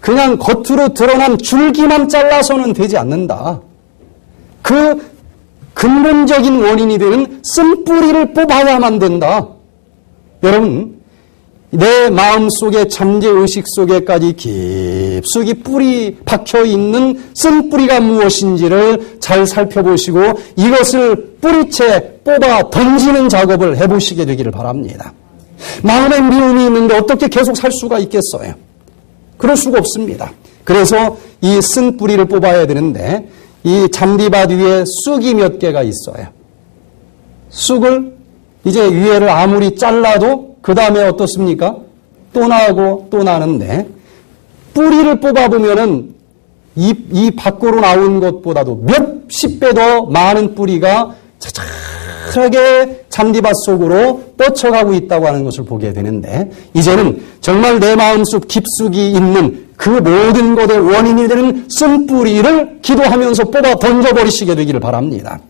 그냥 겉으로 드러난 줄기만 잘라서는 되지 않는다. 그 근본적인 원인이 되는 쓴뿌리를 뽑아야만 된다. 여러분, 내 마음속에 잠재의식 속에까지 깊숙이 뿌리 박혀있는 쓴뿌리가 무엇인지를 잘 살펴보시고 이것을 뿌리채 뽑아 던지는 작업을 해보시게 되기를 바랍니다. 마음에 미움이 있는데 어떻게 계속 살 수가 있겠어요? 그럴 수가 없습니다. 그래서 이 쓴뿌리를 뽑아야 되는데 이 잔디밭 위에 쑥이 몇 개가 있어요. 쑥을 이제 위에를 아무리 잘라도 그 다음에 어떻습니까? 또 나고 또 나는데 뿌리를 뽑아보면은 이 밖으로 나온 것보다도 몇십 배 더 많은 뿌리가 차차하게 잔디밭 속으로 뻗쳐가고 있다고 하는 것을 보게 되는데 이제는 정말 내 마음속 깊숙이 있는 그 모든 것의 원인이 되는 쓴뿌리를 기도하면서 뽑아 던져버리시게 되기를 바랍니다.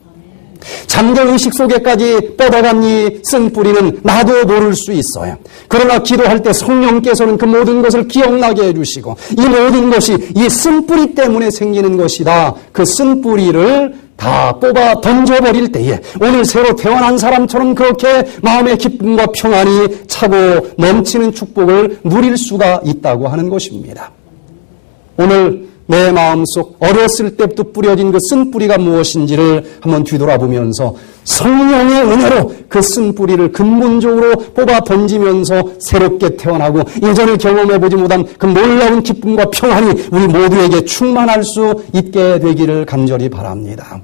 잠재의식 속에까지 뻗어간 이 쓴뿌리는 나도 모를 수 있어요. 그러나 기도할 때 성령께서는 그 모든 것을 기억나게 해주시고 이 모든 것이 이 쓴뿌리 때문에 생기는 것이다. 그 쓴뿌리를 다 뽑아 던져버릴 때에 오늘 새로 태어난 사람처럼 그렇게 마음의 기쁨과 평안이 차고 넘치는 축복을 누릴 수가 있다고 하는 것입니다. 오늘 내 마음속 어렸을 때부터 뿌려진 그 쓴뿌리가 무엇인지를 한번 뒤돌아보면서 성령의 은혜로 그 쓴뿌리를 근본적으로 뽑아 던지면서 새롭게 태어나고 예전에 경험해보지 못한 그 놀라운 기쁨과 평안이 우리 모두에게 충만할 수 있게 되기를 간절히 바랍니다.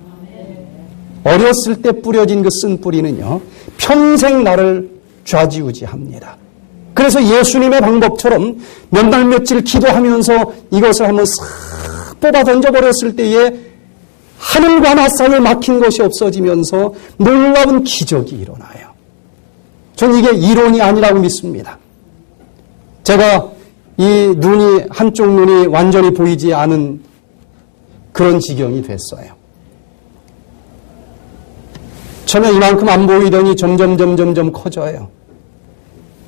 어렸을 때 뿌려진 그 쓴뿌리는요 평생 나를 좌지우지합니다. 그래서 예수님의 방법처럼 몇 날 며칠 기도하면서 이것을 한번 싹 뽑아 던져버렸을 때에 하늘과 나 사이에 막힌 것이 없어지면서 놀라운 기적이 일어나요. 전 이게 이론이 아니라고 믿습니다. 제가 이 한쪽 눈이 완전히 보이지 않은 그런 지경이 됐어요. 처음에 이만큼 안 보이더니 점점 커져요.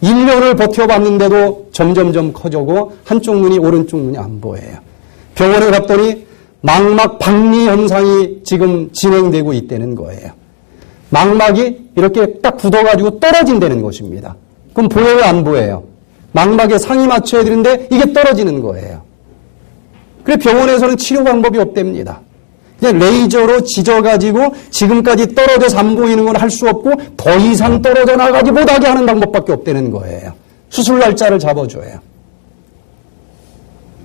1년을 버텨봤는데도 점점 커지고 한쪽 눈이 오른쪽 눈이 안 보여요. 병원에 갔더니 망막 박리 현상이 지금 진행되고 있다는 거예요. 망막이 이렇게 딱 굳어가지고 떨어진다는 것입니다. 그럼 보여요, 안 보여요? 망막에 상이 맞춰야 되는데 이게 떨어지는 거예요. 그래서 병원에서는 치료 방법이 없답니다. 그냥 레이저로 지져가지고 지금까지 떨어져서 안 보이는 건 할 수 없고 더 이상 떨어져 나가지 못하게 하는 방법밖에 없다는 거예요. 수술 날짜를 잡아줘요.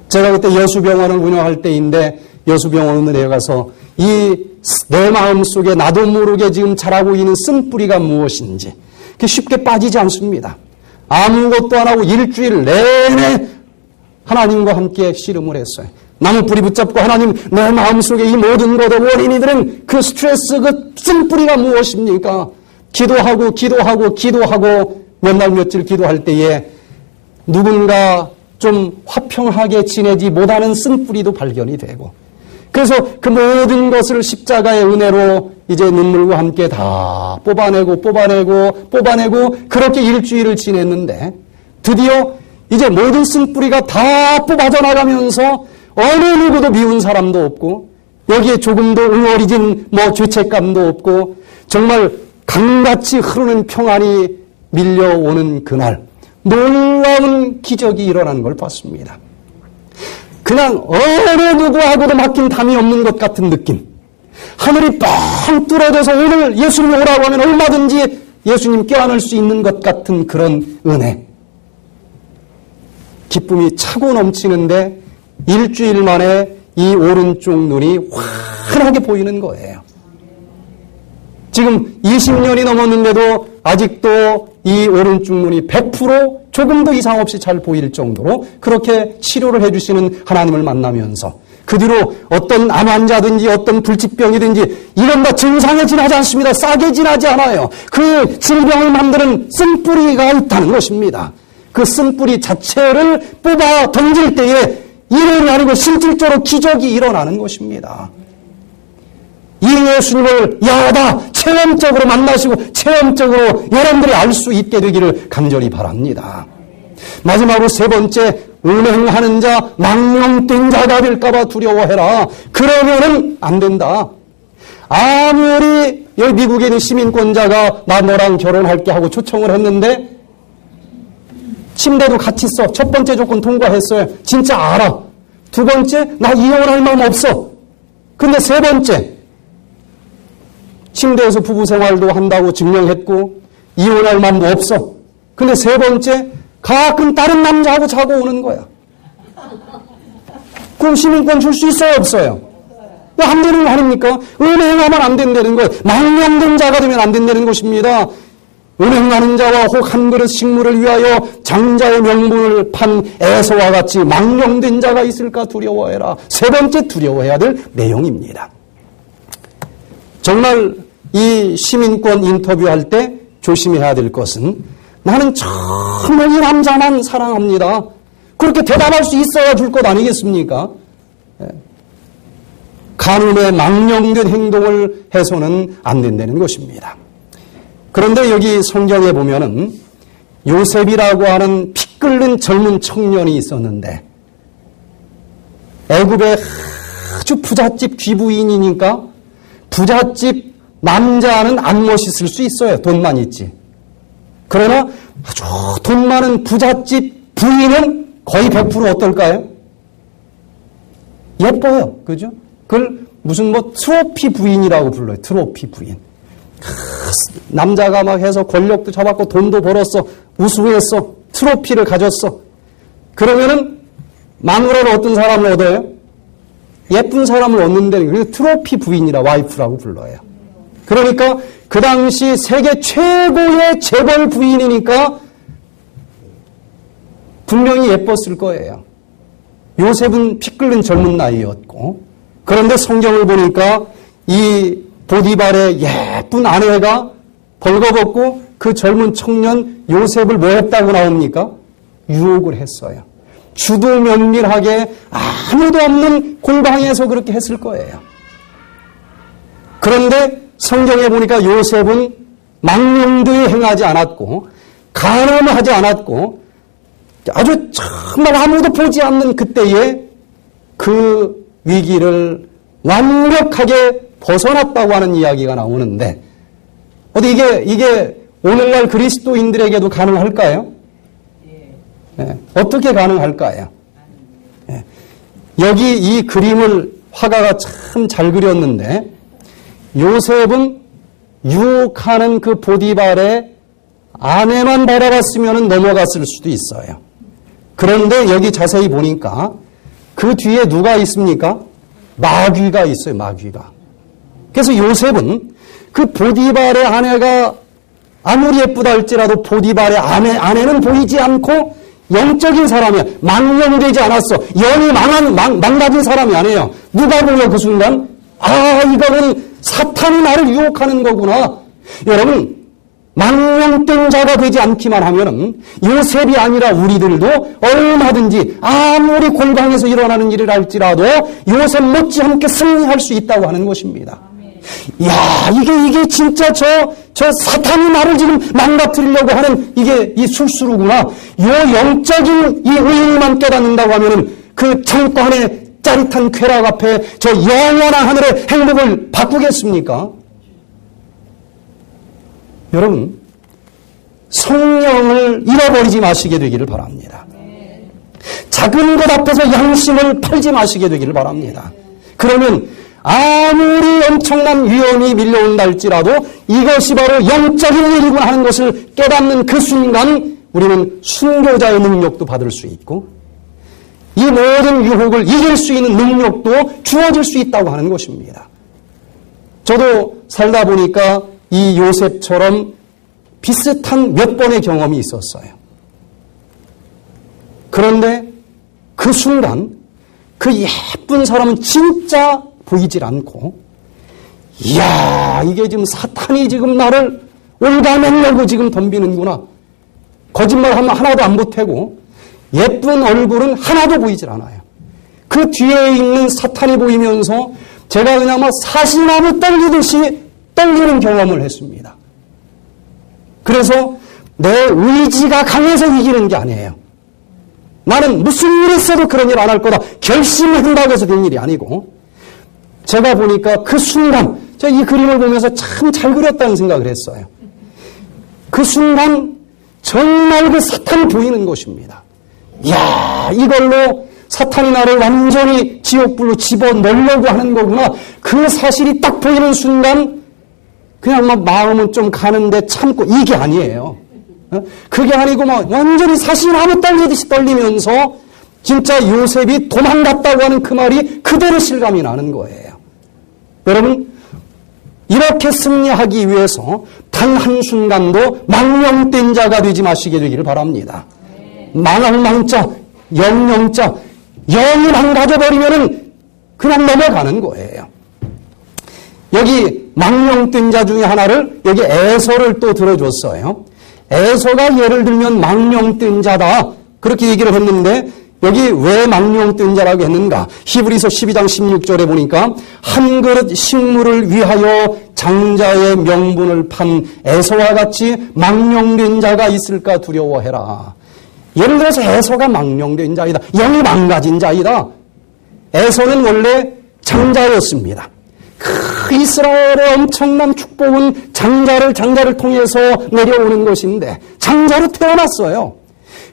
제가 그때 여수병원을 운영할 때인데 여수병원으로 내려가서 이 내 마음속에 나도 모르게 지금 자라고 있는 쓴뿌리가 무엇인지 그게 쉽게 빠지지 않습니다. 아무것도 안 하고 일주일 내내 하나님과 함께 씨름을 했어요. 나무 뿌리 붙잡고 하나님 내 마음속에 이 모든 것의 원인이 되는 그 스트레스 그 쓴뿌리가 무엇입니까? 기도하고 몇 날 며칠 기도할 때에 누군가 좀 화평하게 지내지 못하는 쓴뿌리도 발견이 되고 그래서 그 모든 것을 십자가의 은혜로 이제 눈물과 함께 다 뽑아내고 그렇게 일주일을 지냈는데 드디어 이제 모든 쓴뿌리가 다 뽑아져 나가면서 어느 누구도 미운 사람도 없고 여기에 조금도 응어리진 죄책감도 없고 정말 강같이 흐르는 평안이 밀려오는 그날 놀라운 기적이 일어나는 걸 봤습니다. 그냥 어느 누구하고도 맡긴 담이 없는 것 같은 느낌. 하늘이 뻥 뚫어져서 오늘 예수님이 오라고 하면 얼마든지 예수님 껴안을 수 있는 것 같은 그런 은혜. 기쁨이 차고 넘치는데 일주일 만에 이 오른쪽 눈이 환하게 보이는 거예요. 지금 20년이 넘었는데도 아직도 이 오른쪽 눈이 100% 조금도 이상 없이 잘 보일 정도로 그렇게 치료를 해주시는 하나님을 만나면서 그 뒤로 어떤 암 환자든지 어떤 불치병이든지 이런 거 증상에 지나지 않습니다. 싹에 지나지 않아요. 그 질병을 만드는 쓴뿌리가 있다는 것입니다. 그 쓴뿌리 자체를 뽑아 던질 때에 이론이 아니고 실질적으로 기적이 일어나는 것입니다. 이 예수님을 야다 체험적으로 만나시고 체험적으로 여러분들이 알 수 있게 되기를 간절히 바랍니다. 마지막으로 세 번째, 음행하는 자, 망령된 자가 될까봐 두려워해라. 그러면은 안 된다. 아무리 여기 미국에 있는 시민권자가 나 너랑 결혼할게 하고 초청을 했는데 침대도 같이 써. 첫 번째 조건 통과했어요. 진짜 알아. 두 번째, 나 이혼할 마음 없어. 근데 세 번째, 침대에서 부부 생활도 한다고 증명했고 이혼할 마음도 없어. 근데 세 번째, 가끔 다른 남자하고 자고 오는 거야. 그럼 시민권 줄 수 있어요, 없어요? 왜 안 되는 거 아닙니까? 은행하면 안 된다는 거예요. 망령된 자가 되면 안 된다는 것입니다. 은행하는 자와 혹 한 그릇 식물을 위하여 장자의 명분을 판 에서와 같이 망령된 자가 있을까 두려워해라. 세 번째 두려워해야 될 내용입니다. 정말 이 시민권 인터뷰할 때 조심해야 될 것은 나는 정말 이 남자만 사랑합니다. 그렇게 대답할 수 있어야 줄 것 아니겠습니까? 간음에 망령된 행동을 해서는 안 된다는 것입니다. 그런데 여기 성경에 보면은 요셉이라고 하는 피 끓는 젊은 청년이 있었는데 애굽의 아주 부잣집 귀부인이니까 부잣집 남자는 안 멋있을 수 있어요. 돈만 있지. 그러나 아주 돈 많은 부잣집 부인은 거의 100% 어떨까요? 예뻐요. 그죠? 그걸 무슨 트로피 부인이라고 불러요. 트로피 부인. 남자가 막 해서 권력도 잡았고 돈도 벌었어. 우수했어. 트로피를 가졌어. 그러면은 마누라는 어떤 사람을 얻어요? 예쁜 사람을 얻는데 그래서 트로피 부인이라 와이프라고 불러요. 그러니까 그 당시 세계 최고의 재벌 부인이니까 분명히 예뻤을 거예요. 요셉은 피 끓는 젊은 나이였고 그런데 성경을 보니까 이 보디발의 예쁜 아내가 벌거벗고 그 젊은 청년 요셉을 뭐 했다고 나옵니까? 유혹을 했어요. 주도 면밀하게 아무도 없는 골방에서 그렇게 했을 거예요. 그런데 성경에 보니까 요셉은 망령도 행하지 않았고 간음하지 않았고 아주 정말 아무도 보지 않는 그때에 그 위기를 완벽하게 벗어났다고 하는 이야기가 나오는데 어디 이게 오늘날 그리스도인들에게도 가능할까요? 네. 어떻게 가능할까요? 네. 여기 이 그림을 화가가 참 잘 그렸는데 요셉은 유혹하는 그 보디발의 아내만 바라봤으면 넘어갔을 수도 있어요. 그런데 여기 자세히 보니까 그 뒤에 누가 있습니까? 마귀가 있어요. 마귀가. 그래서 요셉은 그 보디발의 아내가 아무리 예쁘다 할지라도 보디발의 아내는 보이지 않고 영적인 사람이야. 망령되지 않았어. 영이 망가진 사람이 아니에요. 누가 보면 그 순간 이거는 사탄이 나를 유혹하는 거구나. 여러분 망령된 자가 되지 않기만 하면은 요셉이 아니라 우리들도 얼마든지 아무리 골방에서 일어나는 일을 할지라도 요셉 못지않게 승리할 수 있다고 하는 것입니다. 야, 이게 진짜 저 사탄이 나를 지금 망가뜨리려고 하는 이게 이 술수루구나. 요 영적인 이 의의만 깨닫는다고 하면은 그 창고 안에 짜릿한 쾌락 앞에 저 영원한 하늘의 행복을 바꾸겠습니까? 여러분, 성령을 잃어버리지 마시게 되기를 바랍니다. 작은 것 앞에서 양심을 팔지 마시게 되기를 바랍니다. 그러면 아무리 엄청난 위험이 밀려온다 할지라도 이것이 바로 영적인 일이구나 하는 것을 깨닫는 그 순간 우리는 순교자의 능력도 받을 수 있고 이 모든 유혹을 이길 수 있는 능력도 주어질 수 있다고 하는 것입니다. 저도 살다 보니까 이 요셉처럼 비슷한 몇 번의 경험이 있었어요. 그런데 그 순간 그 예쁜 사람은 진짜 보이질 않고 이야 이게 지금 사탄이 지금 나를 올가매려고 지금 덤비는구나. 거짓말하면 하나도 안 보태고 예쁜 얼굴은 하나도 보이질 않아요. 그 뒤에 있는 사탄이 보이면서 제가 그냥 막 사시나무 떨리듯이 떨리는 경험을 했습니다. 그래서 내 의지가 강해서 이기는 게 아니에요. 나는 무슨 일 있어도 그런 일 안 할 거다. 결심을 한다고 해서 된 일이 아니고 제가 보니까 그 순간 제가 이 그림을 보면서 참 잘 그렸다는 생각을 했어요. 그 순간 정말 그 사탄이 보이는 것입니다. 이야 이걸로 사탄이 나를 완전히 지옥불로 집어넣으려고 하는 거구나. 그 사실이 딱 보이는 순간 그냥 막 마음은 좀 가는데 참고 이게 아니에요. 그게 아니고 막 완전히 사시나무 떨리듯이 떨리면서 진짜 요셉이 도망갔다고 하는 그 말이 그대로 실감이 나는 거예요. 여러분 이렇게 승리하기 위해서 단 한순간도 망령된 자가 되지 마시게 되기를 바랍니다. 망할 망자, 영영자, 영이만 가져버리면은 그냥 넘어가는 거예요. 여기 망령된 자 중에 하나를 여기 에서를 또 들어줬어요. 에서가 예를 들면 망령된 자다 그렇게 얘기를 했는데 여기 왜 망령된 자라고 했는가? 히브리서 12장 16절에 보니까 한 그릇 식물을 위하여 장자의 명분을 판 에서와 같이 망령된 자가 있을까 두려워해라. 예를 들어서 에서가 망령된 자이다. 영이 망가진 자이다. 에서는 원래 장자였습니다. 그 이스라엘의 엄청난 축복은 장자를 통해서 내려오는 것인데 장자로 태어났어요.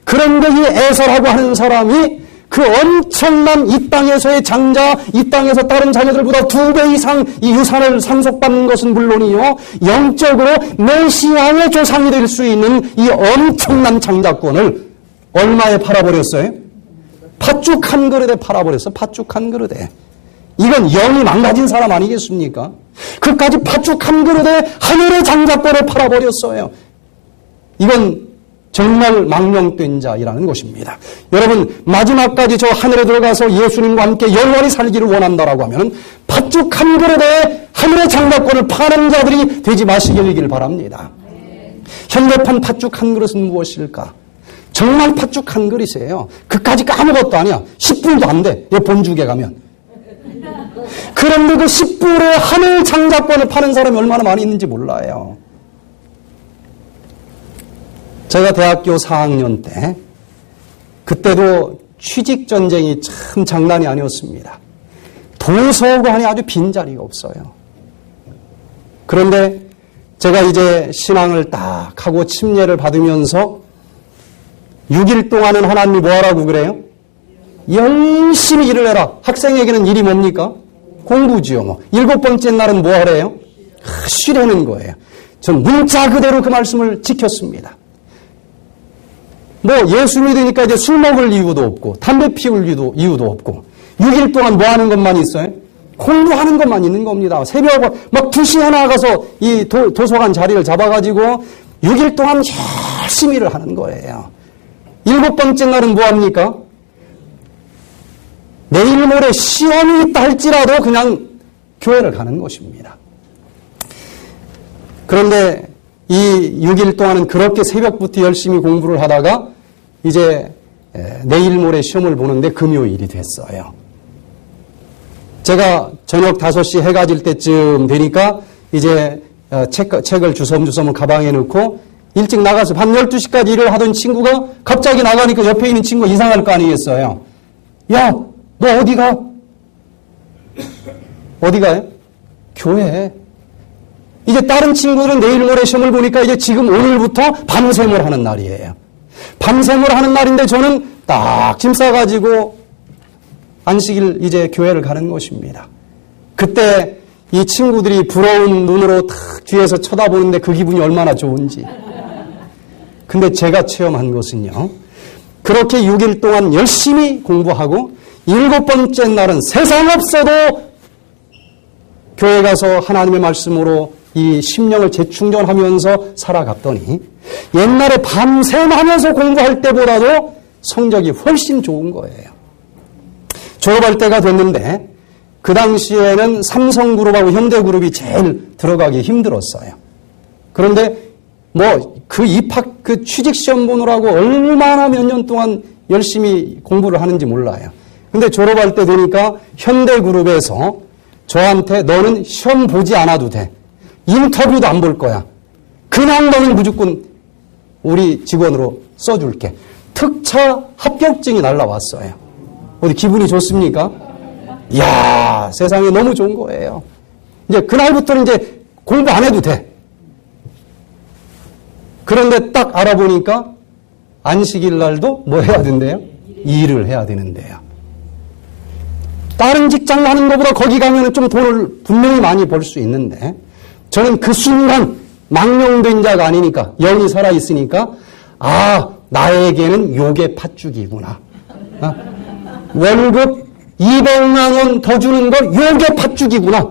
그런데 이 에서라고 하는 사람이 그 엄청난 이 땅에서의 장자, 이 땅에서 다른 자녀들보다 2배 이상 이 유산을 상속받는 것은 물론이요, 영적으로 메시아의 조상이 될 수 있는 이 엄청난 장자권을 얼마에 팔아버렸어요? 팥죽 한 그릇에 팔아버렸어요. 팥죽 한 그릇에. 이건 영이 망가진 사람 아니겠습니까? 그까지 팥죽 한 그릇에 하늘의 장자권을 팔아버렸어요. 이건 정말 망령된 자이라는 것입니다. 여러분 마지막까지 저 하늘에 들어가서 예수님과 함께 영원히 살기를 원한다라고 하면 팥죽 한 그릇에 하늘의 장자권을 파는 자들이 되지 마시길 바랍니다. 현대판 팥죽 한 그릇은 무엇일까? 정말 팥죽 한 그릇이에요. 그까지 아무것도 아니야. 10불도 안 돼. 본죽에 가면. 그런데 그 10불에 하늘 장자권을 파는 사람이 얼마나 많이 있는지 몰라요. 제가 대학교 4학년 때 그때도 취직전쟁이 참 장난이 아니었습니다. 도서관이 아주 빈자리가 없어요. 그런데 제가 이제 신앙을 딱 하고 침례를 받으면서 6일 동안은 하나님이 뭐 하라고 그래요? 열심히 일을 해라. 학생에게는 일이 뭡니까? 공부지요. 뭐. 7번째 날은 뭐 하래요? 쉬라는 거예요. 전 문자 그대로 그 말씀을 지켰습니다. 뭐 예수 믿으니까 이제 술 먹을 이유도 없고 담배 피울 이유도 없고 6일 동안 뭐 하는 것만 있어요? 공부하는 것만 있는 겁니다. 새벽 막 2시에 나가서 이 도서관 자리를 잡아가지고 6일 동안 열심히 일을 하는 거예요. 7번째 날은 뭐 합니까? 내일 모레 시험이 있다 할지라도 그냥 교회를 가는 것입니다. 그런데 이 6일 동안은 그렇게 새벽부터 열심히 공부를 하다가 이제 내일 모레 시험을 보는데 금요일이 됐어요. 제가 저녁 5시 해가 질 때쯤 되니까 이제 책을 주섬주섬 가방에 넣고 일찍 나가서 밤 12시까지 일을 하던 친구가 갑자기 나가니까 옆에 있는 친구가 이상할 거 아니겠어요. 야, 너 어디 가? 어디 가요? 교회. 이제 다른 친구들은 내일 모레 시험을 보니까 이제 지금 오늘부터 밤샘을 하는 날이에요. 밤샘을 하는 날인데 저는 딱 짐 싸가지고 안식일 이제 교회를 가는 것입니다. 그때 이 친구들이 부러운 눈으로 탁 뒤에서 쳐다보는데 그 기분이 얼마나 좋은지. 근데 제가 체험한 것은요, 그렇게 6일 동안 열심히 공부하고 7번째 날은 세상 없어도 교회 가서 하나님의 말씀으로 이 심령을 재충전하면서 살아갔더니 옛날에 밤샘 하면서 공부할 때보다도 성적이 훨씬 좋은 거예요. 졸업할 때가 됐는데 그 당시에는 삼성그룹하고 현대그룹이 제일 들어가기 힘들었어요. 그런데 그 입학 그 취직시험 보느라고 얼마나 몇 년 동안 열심히 공부를 하는지 몰라요. 근데 졸업할 때 되니까 현대그룹에서 저한테 너는 시험 보지 않아도 돼. 인터뷰도 안 볼 거야. 그냥 너는 무조건 우리 직원으로 써줄게. 특차 합격증이 날라왔어요. 어디 기분이 좋습니까? 이야, 세상에 너무 좋은 거예요. 이제 그날부터는 이제 공부 안 해도 돼. 그런데 딱 알아보니까 안식일 날도 뭐 해야 된대요? 일을 해야 되는데요. 다른 직장 가는 것보다 거기 가면 좀 돈을 분명히 많이 벌 수 있는데 저는 그 순간 망령된 자가 아니니까 영이 살아있으니까 나에게는 요게 팥죽이구나. 월급 200만 원 더 주는 거 요게 팥죽이구나.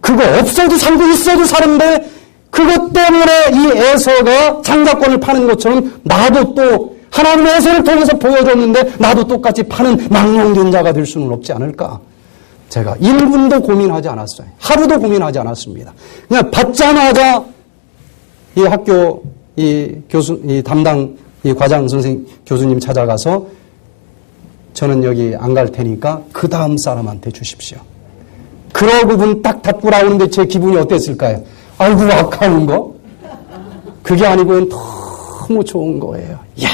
그거 없어도 살고 있어도 사는데 그것 때문에 이 에서가 장자권을 파는 것처럼 나도 또 하나님의 에서를 통해서 보여줬는데 나도 똑같이 파는 망령된 자가 될 수는 없지 않을까. 제가 1분도 고민하지 않았어요. 하루도 고민하지 않았습니다. 그냥 받자마자 이 학교 이 담당 이 과장 선생 교수님 찾아가서 저는 여기 안 갈 테니까 그 다음 사람한테 주십시오. 그러고 분 딱 닫고 나오는데 제 기분이 어땠을까요? 아이고 아까운 거? 그게 아니고 너무 좋은 거예요. 이야,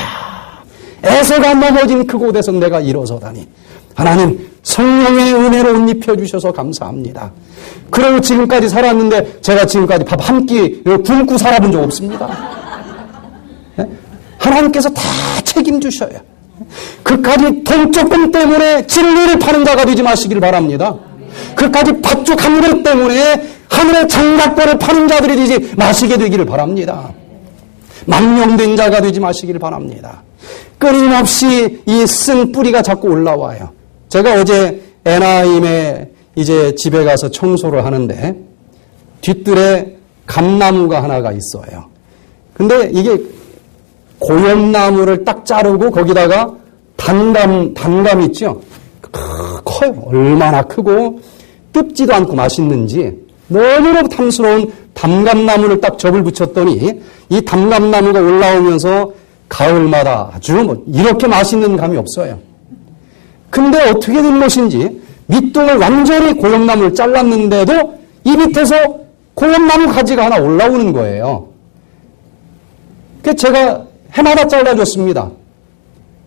에서가 넘어진 그곳에서 내가 일어서다니. 하나님 성령의 은혜로 옷 입혀주셔서 감사합니다. 그리고 지금까지 살았는데 제가 지금까지 밥 한 끼 굶고 살아본 적 없습니다. 네? 하나님께서 다 책임주셔요. 그까지 돈 조금 때문에 진리를 파는 자가 되지 마시길 바랍니다. 그까지 팥죽 한 그릇 때문에 하늘의 장자권을 파는 자들이 되지 마시게 되기를 바랍니다. 망령된 자가 되지 마시길 바랍니다. 끊임없이 이 쓴 뿌리가 자꾸 올라와요. 제가 어제 에나임에 이제 집에 가서 청소를 하는데 뒷뜰에 감나무가 하나가 있어요. 근데 이게 고염나무를 딱 자르고 거기다가 단감 있죠? 커요. 얼마나 크고 뜯지도 않고 맛있는지 너무너무 탐스러운 담감나무를 딱 접을 붙였더니 이 담감나무가 올라오면서 가을마다 아주 이렇게 맛있는 감이 없어요. 근데 어떻게 된 것인지 밑둥을 완전히 고염나무를 잘랐는데도 이 밑에서 고염나무 가지가 하나 올라오는 거예요. 그래서 제가 해마다 잘라줬습니다.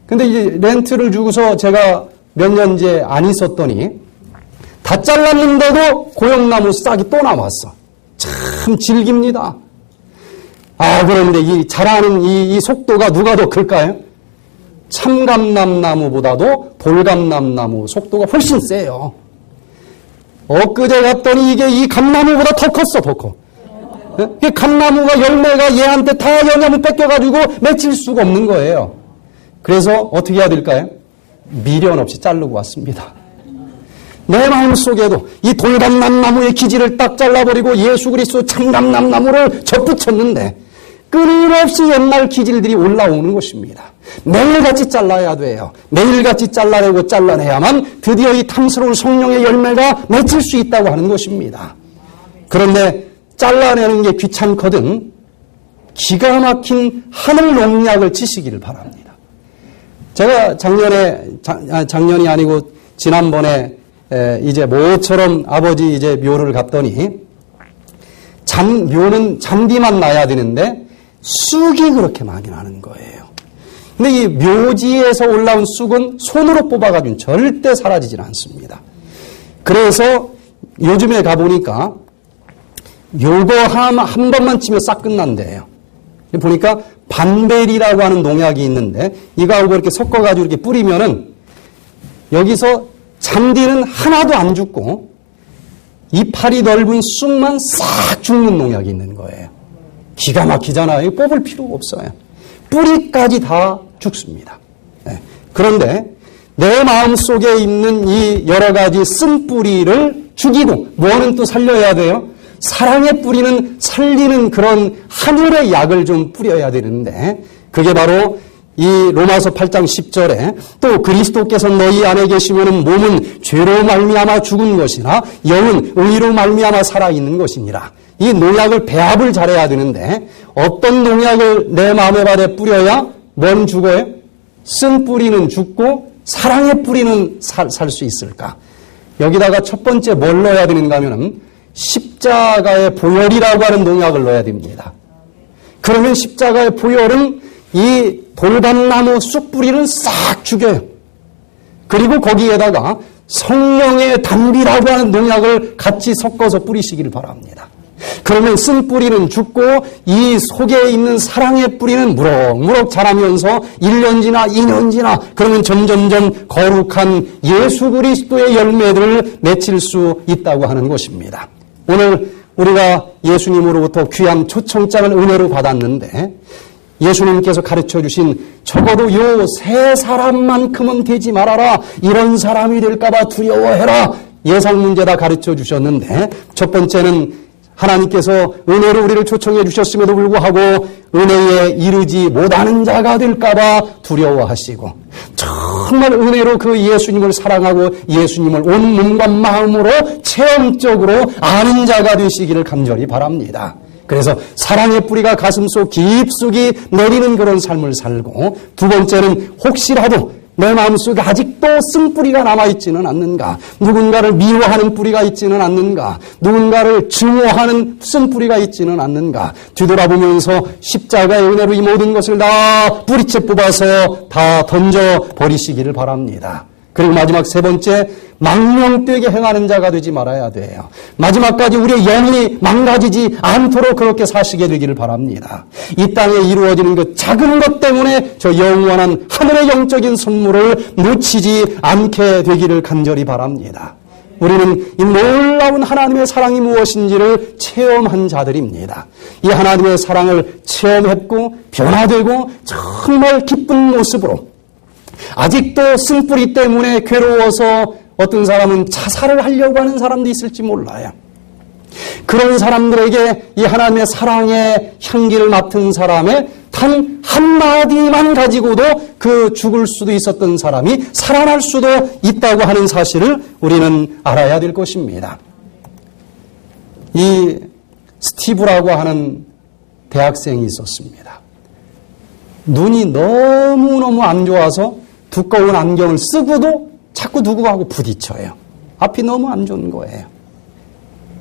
근데 이제 렌트를 주고서 제가 몇 년째 안 있었더니 다 잘랐는데도 고염나무 싹이 또 나왔어. 참 질깁니다. 그런데 이 자라는 이 속도가 누가 더 클까요? 참감남나무보다도 돌감남나무 속도가 훨씬 세요. 엊그제 갔더니 이게 이 감나무보다 더 컸어, 더 커. 이 감나무가 열매가 얘한테 다 영양을 뺏겨가지고 맺힐 수가 없는 거예요. 그래서 어떻게 해야 될까요? 미련 없이 자르고 왔습니다. 내 마음속에도 이 돌감남나무의 기질을 딱 잘라버리고 예수 그리스도 참감남나무를 접붙였는데 끊임없이 옛날 기질들이 올라오는 것입니다. 매일같이 잘라야 돼요. 매일같이 잘라내고 잘라내야만 드디어 이 탐스러운 성령의 열매가 맺힐 수 있다고 하는 것입니다. 그런데 잘라내는 게 귀찮거든 기가 막힌 하늘 농약을 치시기를 바랍니다. 제가 작년이 아니고 지난번에 이제 모처럼 아버지 이제 묘를 갔더니 묘는 잔디만 나야 되는데 쑥이 그렇게 많이 나는 거예요. 근데 이 묘지에서 올라온 쑥은 손으로 뽑아가지고는 절대 사라지질 않습니다. 그래서 요즘에 가보니까 요거 한 번만 치면 싹 끝난대요. 보니까 반벨이라고 하는 농약이 있는데 이거하고 이렇게 섞어가지고 이렇게 뿌리면은 여기서 잔디는 하나도 안 죽고 이 팔이 넓은 쑥만 싹 죽는 농약이 있는 거예요. 기가 막히잖아요. 뽑을 필요가 없어요. 뿌리까지 다 죽습니다. 네. 그런데 내 마음속에 있는 이 여러 가지 쓴 뿌리를 죽이고 뭐는 또 살려야 돼요? 사랑의 뿌리는 살리는 그런 하늘의 약을 좀 뿌려야 되는데 그게 바로 이 로마서 8장 10절에 또 그리스도께서 너희 안에 계시면 몸은 죄로 말미암아 죽은 것이나 영은 의로 말미암아 살아있는 것이니라. 이 농약을 배합을 잘해야 되는데 어떤 농약을 내 마음의 발에 뿌려야 뭔 죽어요? 쓴 뿌리는 죽고 사랑의 뿌리는 살 수 있을까? 여기다가 첫 번째 뭘 넣어야 되는가 하면은 십자가의 보혈이라고 하는 농약을 넣어야 됩니다. 그러면 십자가의 보혈은 이 돌밭나무 쑥뿌리는 싹 죽여요. 그리고 거기에다가 성령의 단비라고 하는 농약을 같이 섞어서 뿌리시기를 바랍니다. 그러면 쓴 뿌리는 죽고 이 속에 있는 사랑의 뿌리는 무럭무럭 자라면서 1년 지나 2년 지나 그러면 점점점 거룩한 예수 그리스도의 열매들을 맺힐 수 있다고 하는 것입니다. 오늘 우리가 예수님으로부터 귀한 초청장을 은혜로 받았는데 예수님께서 가르쳐 주신 적어도 요 세 사람만큼은 되지 말아라. 이런 사람이 될까봐 두려워해라. 예상 문제다 가르쳐 주셨는데 첫 번째는 하나님께서 은혜로 우리를 초청해 주셨음에도 불구하고 은혜에 이르지 못하는 자가 될까봐 두려워하시고 정말 은혜로 그 예수님을 사랑하고 예수님을 온 몸과 마음으로 체험적으로 아는 자가 되시기를 간절히 바랍니다. 그래서 사랑의 뿌리가 가슴속 깊숙이 내리는 그런 삶을 살고 두 번째는 혹시라도 내 마음속에 아직도 쓴뿌리가 남아있지는 않는가? 누군가를 미워하는 뿌리가 있지는 않는가? 누군가를 증오하는 쓴뿌리가 있지는 않는가? 뒤돌아보면서 십자가의 은혜로 이 모든 것을 다 뿌리째 뽑아서 다 던져버리시기를 바랍니다. 그리고 마지막 세 번째, 망령되게 행하는 자가 되지 말아야 돼요. 마지막까지 우리의 영이 망가지지 않도록 그렇게 사시게 되기를 바랍니다. 이 땅에 이루어지는 그 작은 것 때문에 저 영원한 하늘의 영적인 선물을 놓치지 않게 되기를 간절히 바랍니다. 우리는 이 놀라운 하나님의 사랑이 무엇인지를 체험한 자들입니다. 이 하나님의 사랑을 체험했고 변화되고 정말 기쁜 모습으로 아직도 쓴뿌리 때문에 괴로워서 어떤 사람은 자살을 하려고 하는 사람도 있을지 몰라요. 그런 사람들에게 이 하나님의 사랑의 향기를 맡은 사람의 단 한마디만 가지고도 그 죽을 수도 있었던 사람이 살아날 수도 있다고 하는 사실을 우리는 알아야 될 것입니다. 이 스티브라고 하는 대학생이 있었습니다. 눈이 너무너무 안 좋아서 두꺼운 안경을 쓰고도 자꾸 누구하고 부딪혀요. 앞이 너무 안 좋은 거예요.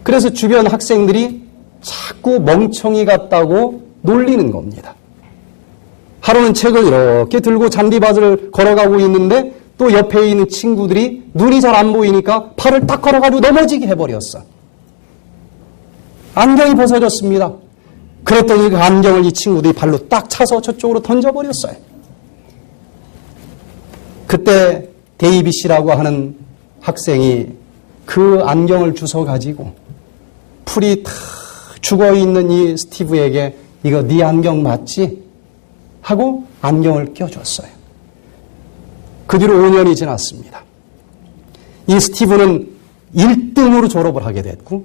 그래서 주변 학생들이 자꾸 멍청이 같다고 놀리는 겁니다. 하루는 책을 이렇게 들고 잔디밭을 걸어가고 있는데 또 옆에 있는 친구들이 눈이 잘 안 보이니까 팔을 딱 걸어가지고 넘어지게 해버렸어. 안경이 벗어졌습니다. 그랬더니 그 안경을 이 친구들이 발로 딱 차서 저쪽으로 던져버렸어요. 그때 데이빗이라고 하는 학생이 그 안경을 주워가지고 풀이 다 죽어있는 이 스티브에게 이거 네 안경 맞지? 하고 안경을 껴줬어요. 그 뒤로 5년이 지났습니다. 이 스티브는 1등으로 졸업을 하게 됐고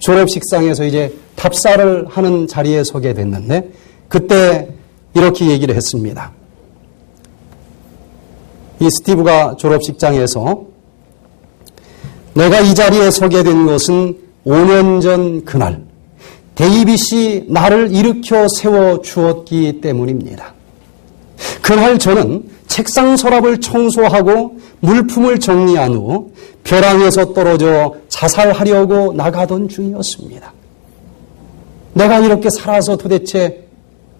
졸업식상에서 이제 답사를 하는 자리에 서게 됐는데 그때 이렇게 얘기를 했습니다. 이 스티브가 졸업식장에서 내가 이 자리에 서게 된 것은 5년 전 그날 데이빗이 나를 일으켜 세워주었기 때문입니다. 그날 저는 책상 서랍을 청소하고 물품을 정리한 후 벼랑에서 떨어져 자살하려고 나가던 중이었습니다. 내가 이렇게 살아서 도대체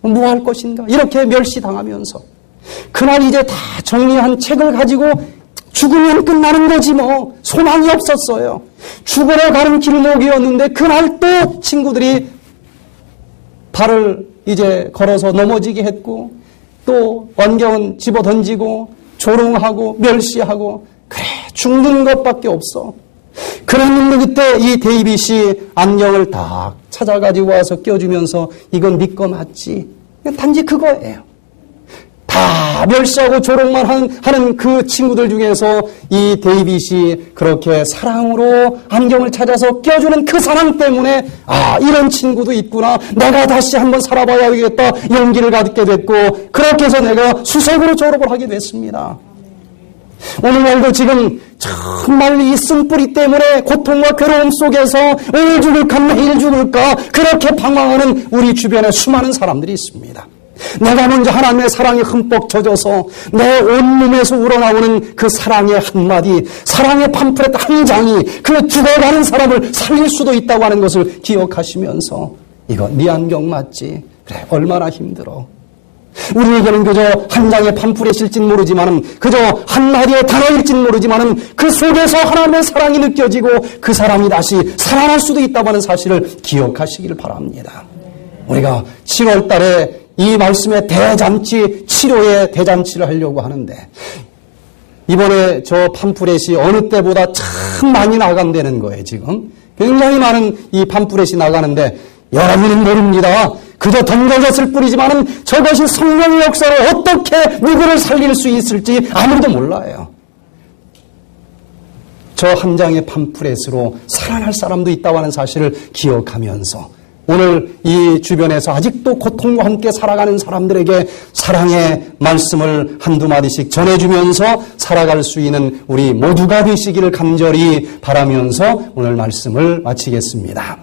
뭐 할 것인가? 이렇게 멸시당하면서 그날 이제 다 정리한 책을 가지고 죽으면 끝나는 거지 뭐 소망이 없었어요. 죽으러 가는 길목이었는데 그날 또 친구들이 발을 이제 걸어서 넘어지게 했고 또 안경은 집어 던지고 조롱하고 멸시하고 그래 죽는 것밖에 없어. 그랬는데 그때 이 데이빗이 안경을 딱 찾아가지고 와서 껴주면서 이건 네 거 맞지? 단지 그거예요. 다 멸시하고 조롱만 하는 그 친구들 중에서 이 데이빗이 그렇게 사랑으로 안경을 찾아서 껴주는 그 사랑 때문에 이런 친구도 있구나. 내가 다시 한번 살아봐야겠다. 용기를 갖게 됐고 그렇게 해서 내가 수석으로 졸업을 하게 됐습니다. 오늘날도 지금 정말 이 쓴뿌리 때문에 고통과 괴로움 속에서 오늘 죽을까 내일 죽을까 그렇게 방황하는 우리 주변에 수많은 사람들이 있습니다. 내가 먼저 하나님의 사랑에 흠뻑 젖어서 내 온몸에서 우러나오는 그 사랑의 한마디, 사랑의 팜플렛 한 장이 그 죽어가는 사람을 살릴 수도 있다고 하는 것을 기억하시면서 이거 네 안경 맞지? 그래 얼마나 힘들어. 우리에게는 그저 한 장의 팜플렛일진 모르지만은 그저 한마디의 단어일진 모르지만은 그 속에서 하나님의 사랑이 느껴지고 그 사람이 다시 살아날 수도 있다고 하는 사실을 기억하시기를 바랍니다. 우리가 7월 달에 이 말씀의 대잔치, 치료의 대잔치를 하려고 하는데 이번에 저 팜플렛이 어느 때보다 참 많이 나간다는 거예요. 지금 굉장히 많은 이 팜플렛이 나가는데 여러분은 모릅니다. 그저 던져졌을 뿐이지만은 저것이 성령의 역사로 어떻게 누구를 살릴 수 있을지 아무도 몰라요. 저 한 장의 팜플렛으로 살아날 사람도 있다고 하는 사실을 기억하면서 오늘 이 주변에서 아직도 고통과 함께 살아가는 사람들에게 사랑의 말씀을 한두 마디씩 전해주면서 살아갈 수 있는 우리 모두가 되시기를 간절히 바라면서 오늘 말씀을 마치겠습니다.